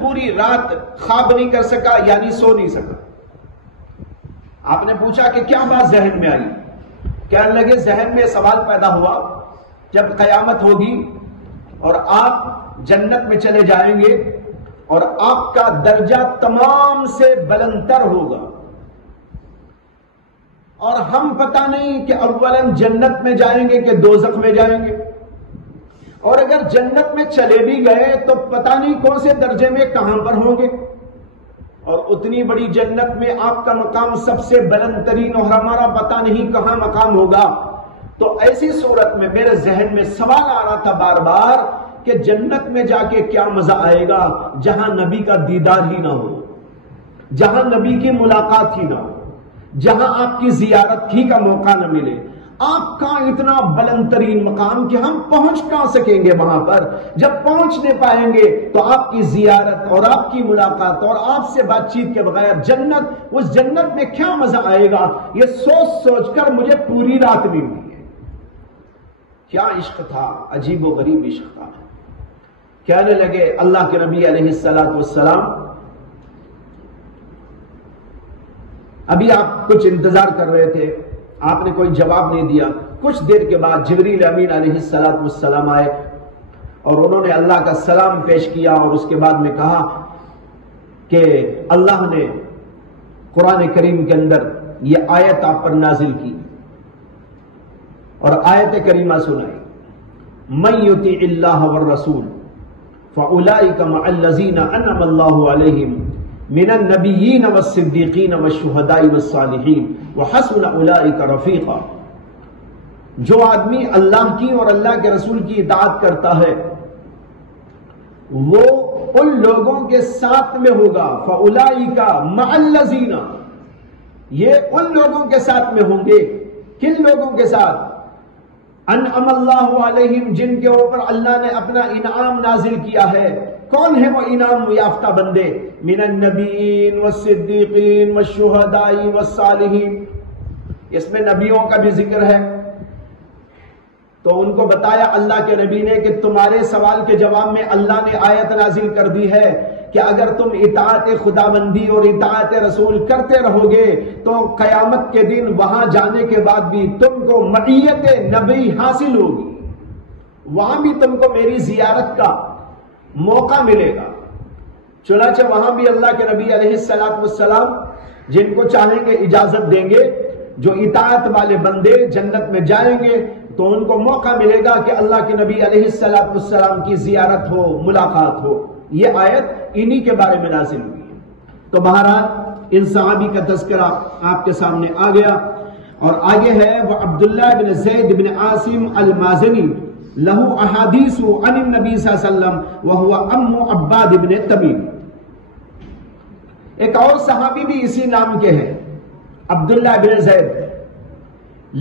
پوری رات خواب نہیں کر سکا، یعنی سو نہیں سکا۔ آپ نے پوچھا کہ کیا بات ذہن میں آئی؟ کہنے لگے ذہن میں سوال پیدا ہوا، جب قیامت ہوگی اور آپ جنت میں چلے جائیں گے اور آپ کا درجہ تمام سے بلندتر ہوگا، اور ہم پتہ نہیں کہ اولاً جنت میں جائیں گے کہ دوزخ میں جائیں گے، اور اگر جنت میں چلے بھی گئے تو پتہ نہیں کون سے درجے میں کہاں پر ہوں گے، اور اتنی بڑی جنت میں آپ کا مقام سب سے بلند ترین اور ہمارا پتہ نہیں کہاں مقام ہوگا۔ تو ایسی صورت میں میرے ذہن میں سوال آ رہا تھا بار بار کہ جنت میں جا کے کیا مزہ آئے گا جہاں نبی کا دیدار ہی نہ ہو، جہاں نبی کی ملاقات ہی نہ ہو، جہاں آپ کی زیارت ہی کا موقع نہ ملے۔ آپ کا اتنا بلند ترین مقام کہ ہم پہنچ کہاں سکیں گے وہاں پر؟ جب پہنچ نہیں پائیں گے تو آپ کی زیارت اور آپ کی ملاقات اور آپ سے بات چیت کے بغیر جنت، اس جنت میں کیا مزہ آئے گا؟ یہ سوچ سوچ کر مجھے پوری رات نہیں ہوئی ہے۔ کیا عشق تھا، عجیب و غریب عشق تھا۔ کہنے لگے اللہ کے نبی علیہ السلام، ابھی آپ کچھ انتظار کر رہے تھے، آپ نے کوئی جواب نہیں دیا۔ کچھ دیر کے بعد جبریل امین علیہ السلام آئے اور انہوں نے اللہ کا سلام پیش کیا، اور اس کے بعد میں کہا کہ اللہ نے قرآن کریم کے اندر یہ آیت آپ پر نازل کی، اور آیت کریمہ سنائی، من یطیع اللہ والرسول فاولئک مع الذین انعم اللہ علیہم من النبیین والصدیقین والشہداء والصالحین وحسن اولئک رفیقا۔ جو آدمی اللہ کی اور اللہ کے رسول کی اطاعت کرتا ہے وہ ان لوگوں کے ساتھ میں ہوگا، فاولئک مع الذین، یہ ان لوگوں کے ساتھ میں ہوں گے۔ کن لوگوں کے ساتھ؟ انعم اللہ علیہم، جن کے اوپر اللہ نے اپنا انعام نازل کیا ہے۔ کون ہے وہ انعام یافتہ بندے؟ من النبیین والصدیقین والشہداء والصالحین۔ اس میں نبیوں کا بھی ذکر ہے، تو ان کو بتایا اللہ کے نبی نے کہ تمہارے سوال کے جواب میں اللہ نے آیت نازل کر دی ہے کہ اگر تم اطاعت خداوندی اور اطاعت رسول کرتے رہو گے تو قیامت کے دن وہاں جانے کے بعد بھی تم کو معیت نبی حاصل ہوگی، وہاں بھی تم کو میری زیارت کا موقع ملے گا۔ چنانچہ وہاں بھی اللہ کے نبی علیہ السلام جن کو چاہیں گے اجازت دیں گے، جو اطاعت والے بندے جنت میں جائیں گے تو ان کو موقع ملے گا کہ اللہ کے نبی علیہ السلام کی زیارت ہو، ملاقات ہو۔ یہ آیت انہی کے بارے میں نازل ہوئی ہے۔ تو بہرحال ان صحابی کا تذکرہ آپ کے سامنے آ گیا، اور آگے ہے وہ عبداللہ بن زید بن عاصم المازنی لہو احادیث عن النبی صلی اللہ علیہ وسلم وہو ام عباد بن تمیم۔ ایک اور صحابی بھی اسی نام کے ہیں، عبداللہ بن زید،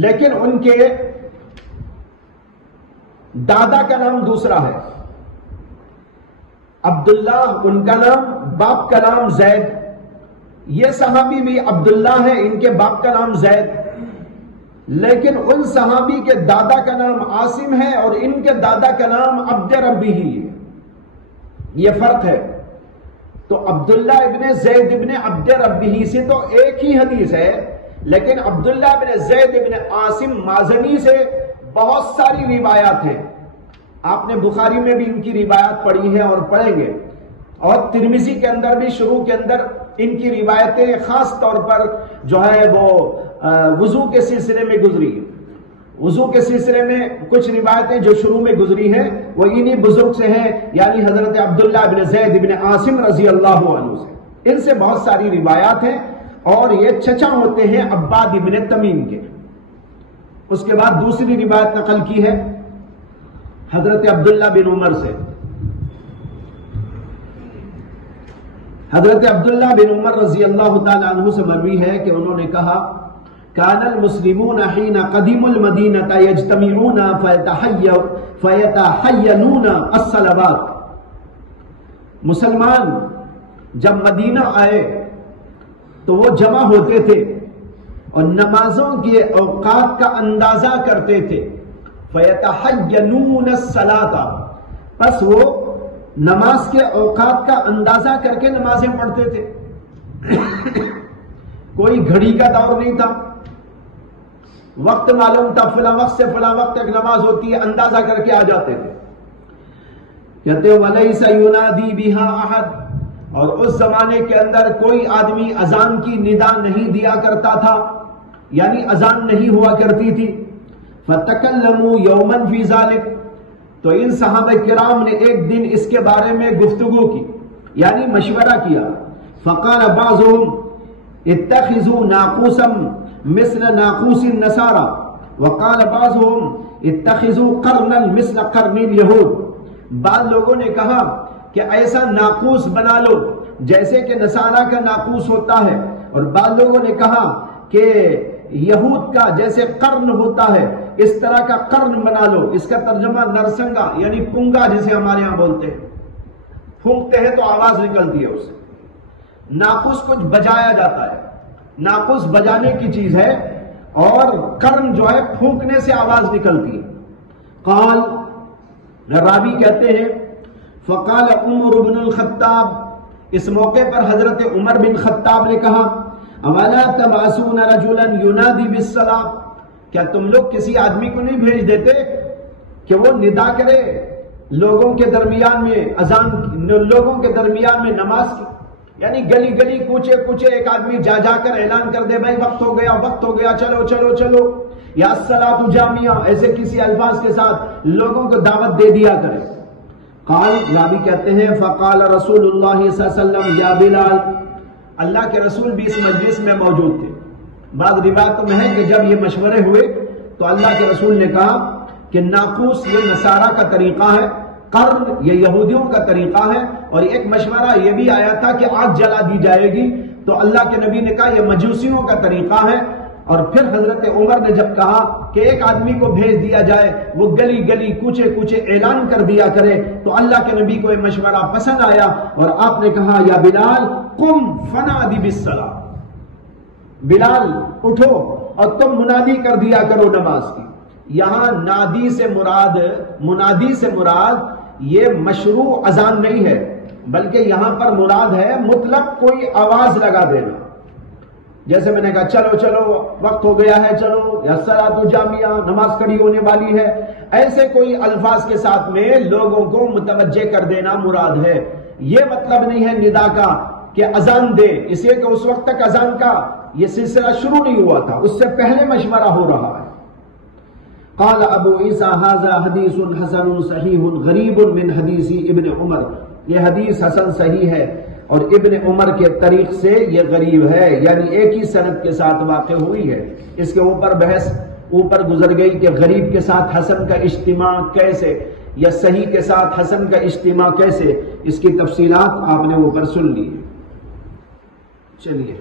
لیکن ان کے دادا کا نام دوسرا ہے۔ عبداللہ ان کا نام، باپ کا نام زید۔ یہ صحابی بھی عبداللہ ہے، ان کے باپ کا نام زید، لیکن ان صحابی کے دادا کا نام عاصم ہے اور ان کے دادا کا نام عبد ربی ہی ہے۔ یہ فرق ہے۔ تو عبداللہ ابن زید ابن عبد ربی سے تو ایک ہی حدیث ہے، لیکن عبداللہ ابن زید ابن عاصم مازنی سے بہت ساری روایات ہیں۔ آپ نے بخاری میں بھی ان کی روایات پڑھی ہے اور پڑھیں گے، اور ترمذی کے اندر بھی شروع کے اندر ان کی روایتیں خاص طور پر جو ہے وہ وضو کے سلسلے میں گزری۔ وضو کے سلسلے میں کچھ روایتیں جو شروع میں گزری ہیں وہ انہی بزرگ سے ہیں، یعنی حضرت عبداللہ بن زید بن عاصم رضی اللہ عنہ سے۔ ان سے بہت ساری روایات ہیں، اور یہ چچا ہوتے ہیں عباد بن تمیم کے۔ اس کے بعد دوسری روایت نقل کی ہے حضرت عبداللہ بن عمر سے۔ حضرت عبداللہ بن عمر رضی اللہ تعالی عنہ سے مروی ہے کہ انہوں نے کہا کان المسلمون حین قدموا المدینہ یجتمعون فیتحینون الصلوات۔ مسلمان جب مدینہ آئے تو وہ جمع ہوتے تھے اور نمازوں کے اوقات کا اندازہ کرتے تھے. فَيَتَحَيَّنُونَ الصَّلَاةَ، پس وہ نماز کے اوقات کا اندازہ کر کے نمازیں پڑھتے تھے. کوئی گھڑی کا دور نہیں تھا، وقت معلوم تھا، فلاں وقت سے فلاں وقت تک نماز ہوتی ہے، اندازہ کر کے آ جاتے تھے. کہتے وَلَيْسَ يُنَادِي بِهَا أَحَدٌ، اور اس زمانے کے اندر کوئی آدمی اذان کی ندا نہیں دیا کرتا تھا، یعنی اذان نہیں ہوا کرتی تھی. فَتَكَلَّمُوا يَوْمًا فِي ذَلِكَ، تو ان صحابہ کرام نے ایک دن اس کے بارے میں گفتگو کی، یعنی مشورہ کیا. فَقَالَ بَعْضُهُمْ اتَّخِذُوا نَاقُوسًا مِثْلَ نَاقُوسِ النَّصَارَى وَقَالَ بَعْضُهُمْ اتَّخِذُوا قَرْنًا مِثْلَ قَرْنِ الْيَهُودِ، بعض لوگوں نے کہا کہ ایسا ناقوس بنا لو جیسے کہ نصارہ کا ناقوس ہوتا ہے، اور بعض لوگوں نے کہا کہ یہود کا جیسے قرن ہوتا ہے اس طرح کا قرن بنا لو. اس کا ترجمہ نرسنگا یعنی پنگا جسے ہمارے ہاں بولتے ہیں، پھونکتے ہیں تو آواز نکلتی ہے اس سے. ناقوس کچھ بجایا جاتا ہے، ناقوس بجانے کی چیز ہے، اور قرن جو ہے پھونکنے سے آواز نکلتی ہے. قال، راوی کہتے ہیں فقال عمر بن الخطاب، اس موقع پر حضرت عمر بن خطاب نے کہا اولا تبعثون رجلا ینادی بالصلاۃ، کیا تم لوگ کسی آدمی کو نہیں بھیج دیتے کہ وہ ندا کرے لوگوں کے درمیان میں اذان، لوگوں کے درمیان میں نماز کی، یعنی گلی گلی کوچے کوچے ایک آدمی جا جا کر اعلان کر دے بھائی وقت ہو گیا وقت ہو گیا، چلو چلو چلو، یا الصلاۃ جامعہ، ایسے کسی الفاظ کے ساتھ لوگوں کو دعوت دے دیا کرے. قال، راوی کہتے ہیں فقال رسول اللہ صلی اللہ علیہ وسلم یا بلال، اللہ کے رسول بھی اس مجلس میں موجود تھے. بعض روایتوں میں ہے کہ جب یہ مشورے ہوئے تو اللہ کے رسول نے کہا کہ ناقوس یہ نصارہ کا طریقہ ہے، قرن یہ یہودیوں کا طریقہ ہے، اور ایک مشورہ یہ بھی آیا تھا کہ آگ جلا دی جائے گی، تو اللہ کے نبی نے کہا یہ مجوسیوں کا طریقہ ہے. اور پھر حضرت عمر نے جب کہا کہ ایک آدمی کو بھیج دیا جائے وہ گلی گلی کوچے کوچے اعلان کر دیا کرے، تو اللہ کے نبی کو یہ مشورہ پسند آیا اور آپ نے کہا یا بلال قم فنادی بالصلاۃ، بلال اٹھو اور تم منادی کر دیا کرو نماز کی. یہاں نادی سے مراد، منادی سے مراد یہ مشروع اذان نہیں ہے، بلکہ یہاں پر مراد ہے مطلق کوئی آواز لگا دینا. جیسے میں نے کہا چلو چلو وقت ہو گیا ہے، چلو، یا الصلاۃ جامعہ، نماز کھڑی ہونے والی ہے، ایسے کوئی الفاظ کے ساتھ میں لوگوں کو متوجہ کر دینا مراد ہے. یہ مطلب نہیں ہے ندا کا کہ اذان دے، اس لیے کہ اس وقت تک اذان کا یہ سلسلہ شروع نہیں ہوا تھا، اس سے پہلے مشورہ ہو رہا ہے. قال ابو عیسیٰ ھذا حدیث حسن صحیح غریب من حدیث ابن عمر، یہ حدیث حسن صحیح ہے اور ابن عمر کے طریق سے یہ غریب ہے، یعنی ایک ہی سند کے ساتھ واقع ہوئی ہے. اس کے اوپر بحث اوپر گزر گئی کہ غریب کے ساتھ حسن کا اجتماع کیسے، یا صحیح کے ساتھ حسن کا اجتماع کیسے، اس کی تفصیلات آپ نے اوپر سن لی. چلیے